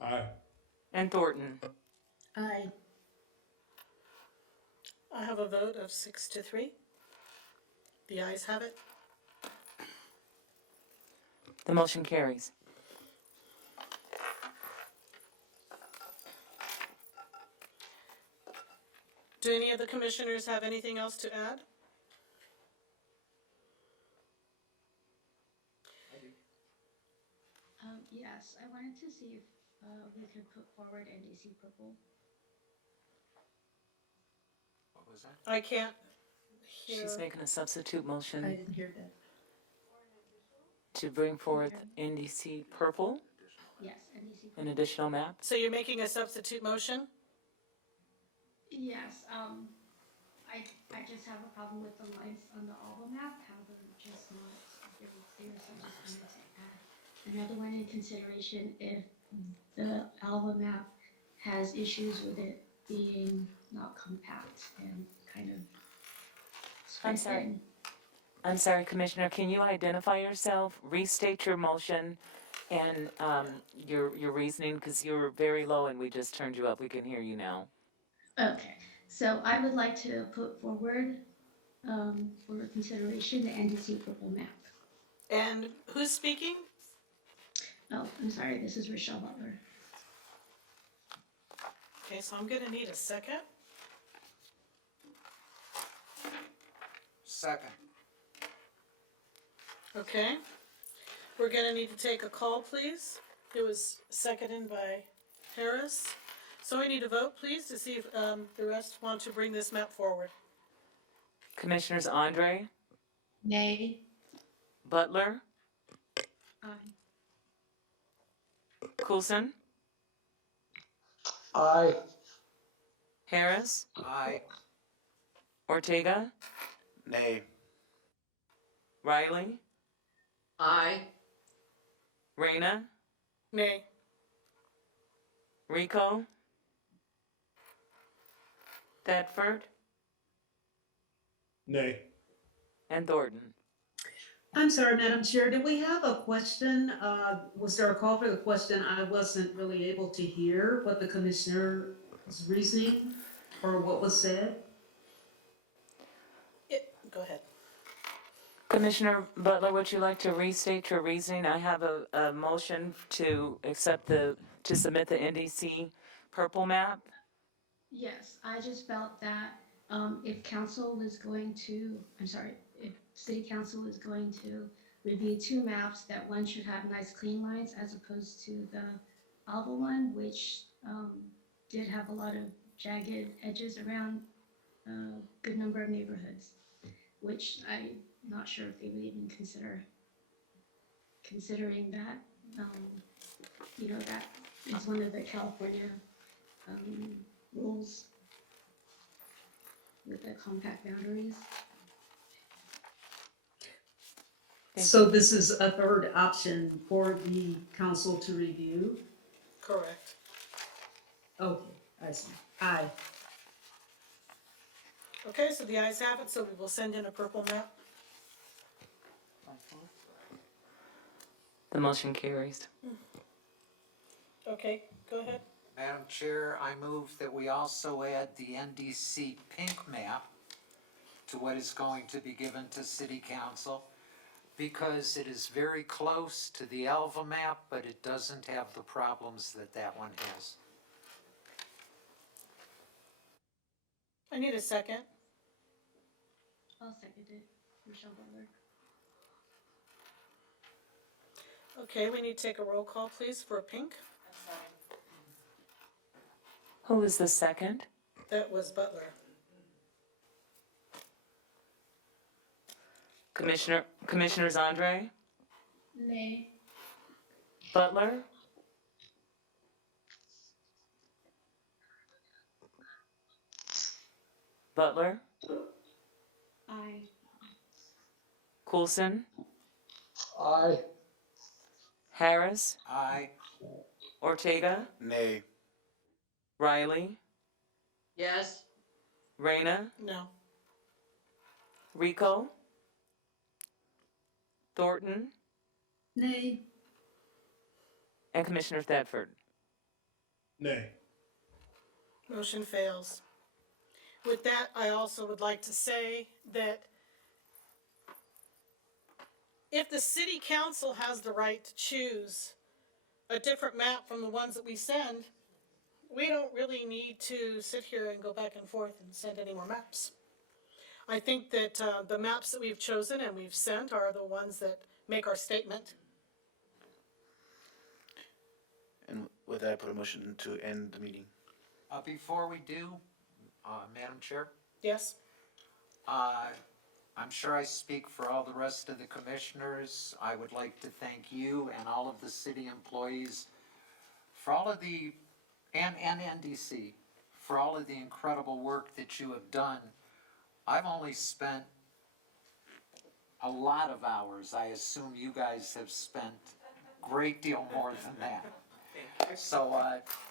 Aye. and Thornton. Aye. I have a vote of 6-3. The ayes have it. The motion carries. Do any of the commissioners have anything else to add? Yes, I wanted to see if we could put forward NDC purple. What was that? I can't hear. She's making a substitute motion didn't hear that. to bring forth NDC purple, Yes, NDC an purple. additional map. So you're making a substitute motion? Yes, I just have a problem with the lines on the Alva map, how they're just not very clear, so I just wanted to add another one in consideration if the Alva map has issues with it being not compact and kind of I'm spread sorry. thin. I'm sorry, Commissioner, can you identify yourself, restate your motion and your reasoning, because you were very low and we just turned you up. We can hear you now. Okay, so I would like to put forward for consideration the NDC purple map. And who's speaking? Oh, I'm sorry, this is Rochelle Butler. Okay, so I'm gonna need a second. Second. Okay. We're gonna need to take a call, please. It was seconded by Harris. So we need a vote, please, to see if the rest want to bring this map forward. Commissioners Andre, Nay. Butler, Aye. Coulson, Aye. Harris, Aye. Ortega, Nay. Riley, Aye. Reyna, Nay. Rico, Thetford, Nay. and Thornton. I'm sorry, Madam Chair, did we have a question? Was there a call for the question? I wasn't really able to hear what the commissioner's reasoning or what was said. Go ahead. Commissioner Butler, would you like to restate your reasoning? I have a motion to submit the NDC purple map. Yes, I just felt that if council was going to, if city council was going to review two maps, that one should have nice clean lines as opposed to the Alva one, which did have a lot of jagged edges around a good number of neighborhoods, which I'm not sure if they would even considering that, that is one of the California rules with the compact boundaries. So this is a third option for the council to review? Correct. Okay, I see. Aye. Okay, so the ayes have it, so we will send in a purple map. The motion carries. Okay, go ahead. Madam Chair, I move that we also add the NDC pink map to what is going to be given to City Council, because it is very close to the Alva map, but it doesn't have the problems that that one has. I need a second. I'll second it, Michelle Butler. Okay, we need to take a roll call, please, for pink. Who is the second? That was Butler. Commissioners Andre, Nay. Butler, Butler, Aye. Coulson, Aye. Harris, Aye. Ortega, Nay. Riley, Yes. Reyna, No. Rico, Thornton, Nay. and Commissioner Thetford. Nay. Motion fails. With that, I also would like to say that if the city council has the right to choose a different map from the ones that we send, we don't really need to sit here and go back and forth and send any more maps. I think that the maps that we've chosen and we've sent are the ones that make our statement. And with that, I put a motion to end the meeting. Before we do, Madam Chair, Yes? I'm sure I speak for all the rest of the commissioners. I would like to thank you and all of the city employees for all of the, and NDC, for all of the incredible work that you have done. I've only spent a lot of hours. I assume you guys have spent a great deal more than that. So,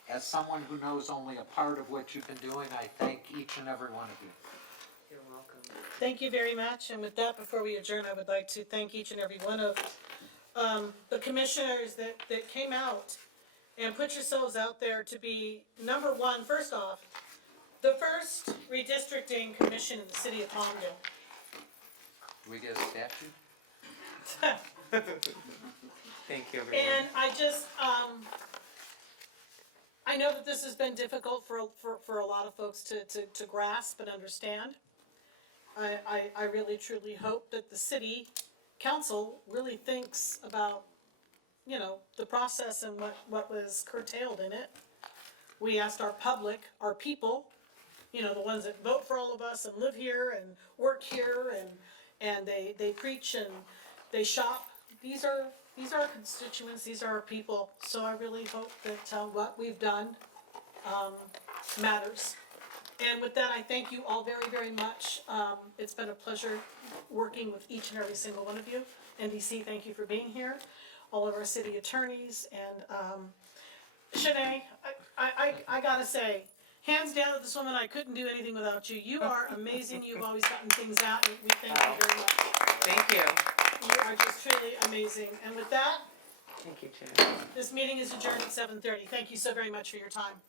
as someone who knows only a part of what you've been doing, I thank each and every one of you. You're welcome. Thank you very much, and with that, before we adjourn, I would like to thank each and every one of the commissioners that came out and put yourselves out there to be, number one, first off, the first redistricting commission in the city of Palmdale. Do we get a statue? Thank you, everyone. And I just, I know that this has been difficult for a lot of folks to grasp and understand. I really truly hope that the city council really thinks about you know, the process and what was curtailed in it. We asked our public, our people, you know, the ones that vote for all of us and live here and work here and they preach and they shop. These are our constituents, these are our people, so I really hope that, what we've done, matters. And with that, I thank you all very, very much. It's been a pleasure working with each and every single one of you. NDC, thank you for being here. All of our city attorneys and, Shanae, I gotta say, hands down to this woman, I couldn't do anything without you. You are amazing. You've always gotten things out. We thank you very much. Thank you. You are just truly amazing. And with that, Thank you, Chair. this meeting is adjourned at 7:30. Thank you so very much for your time.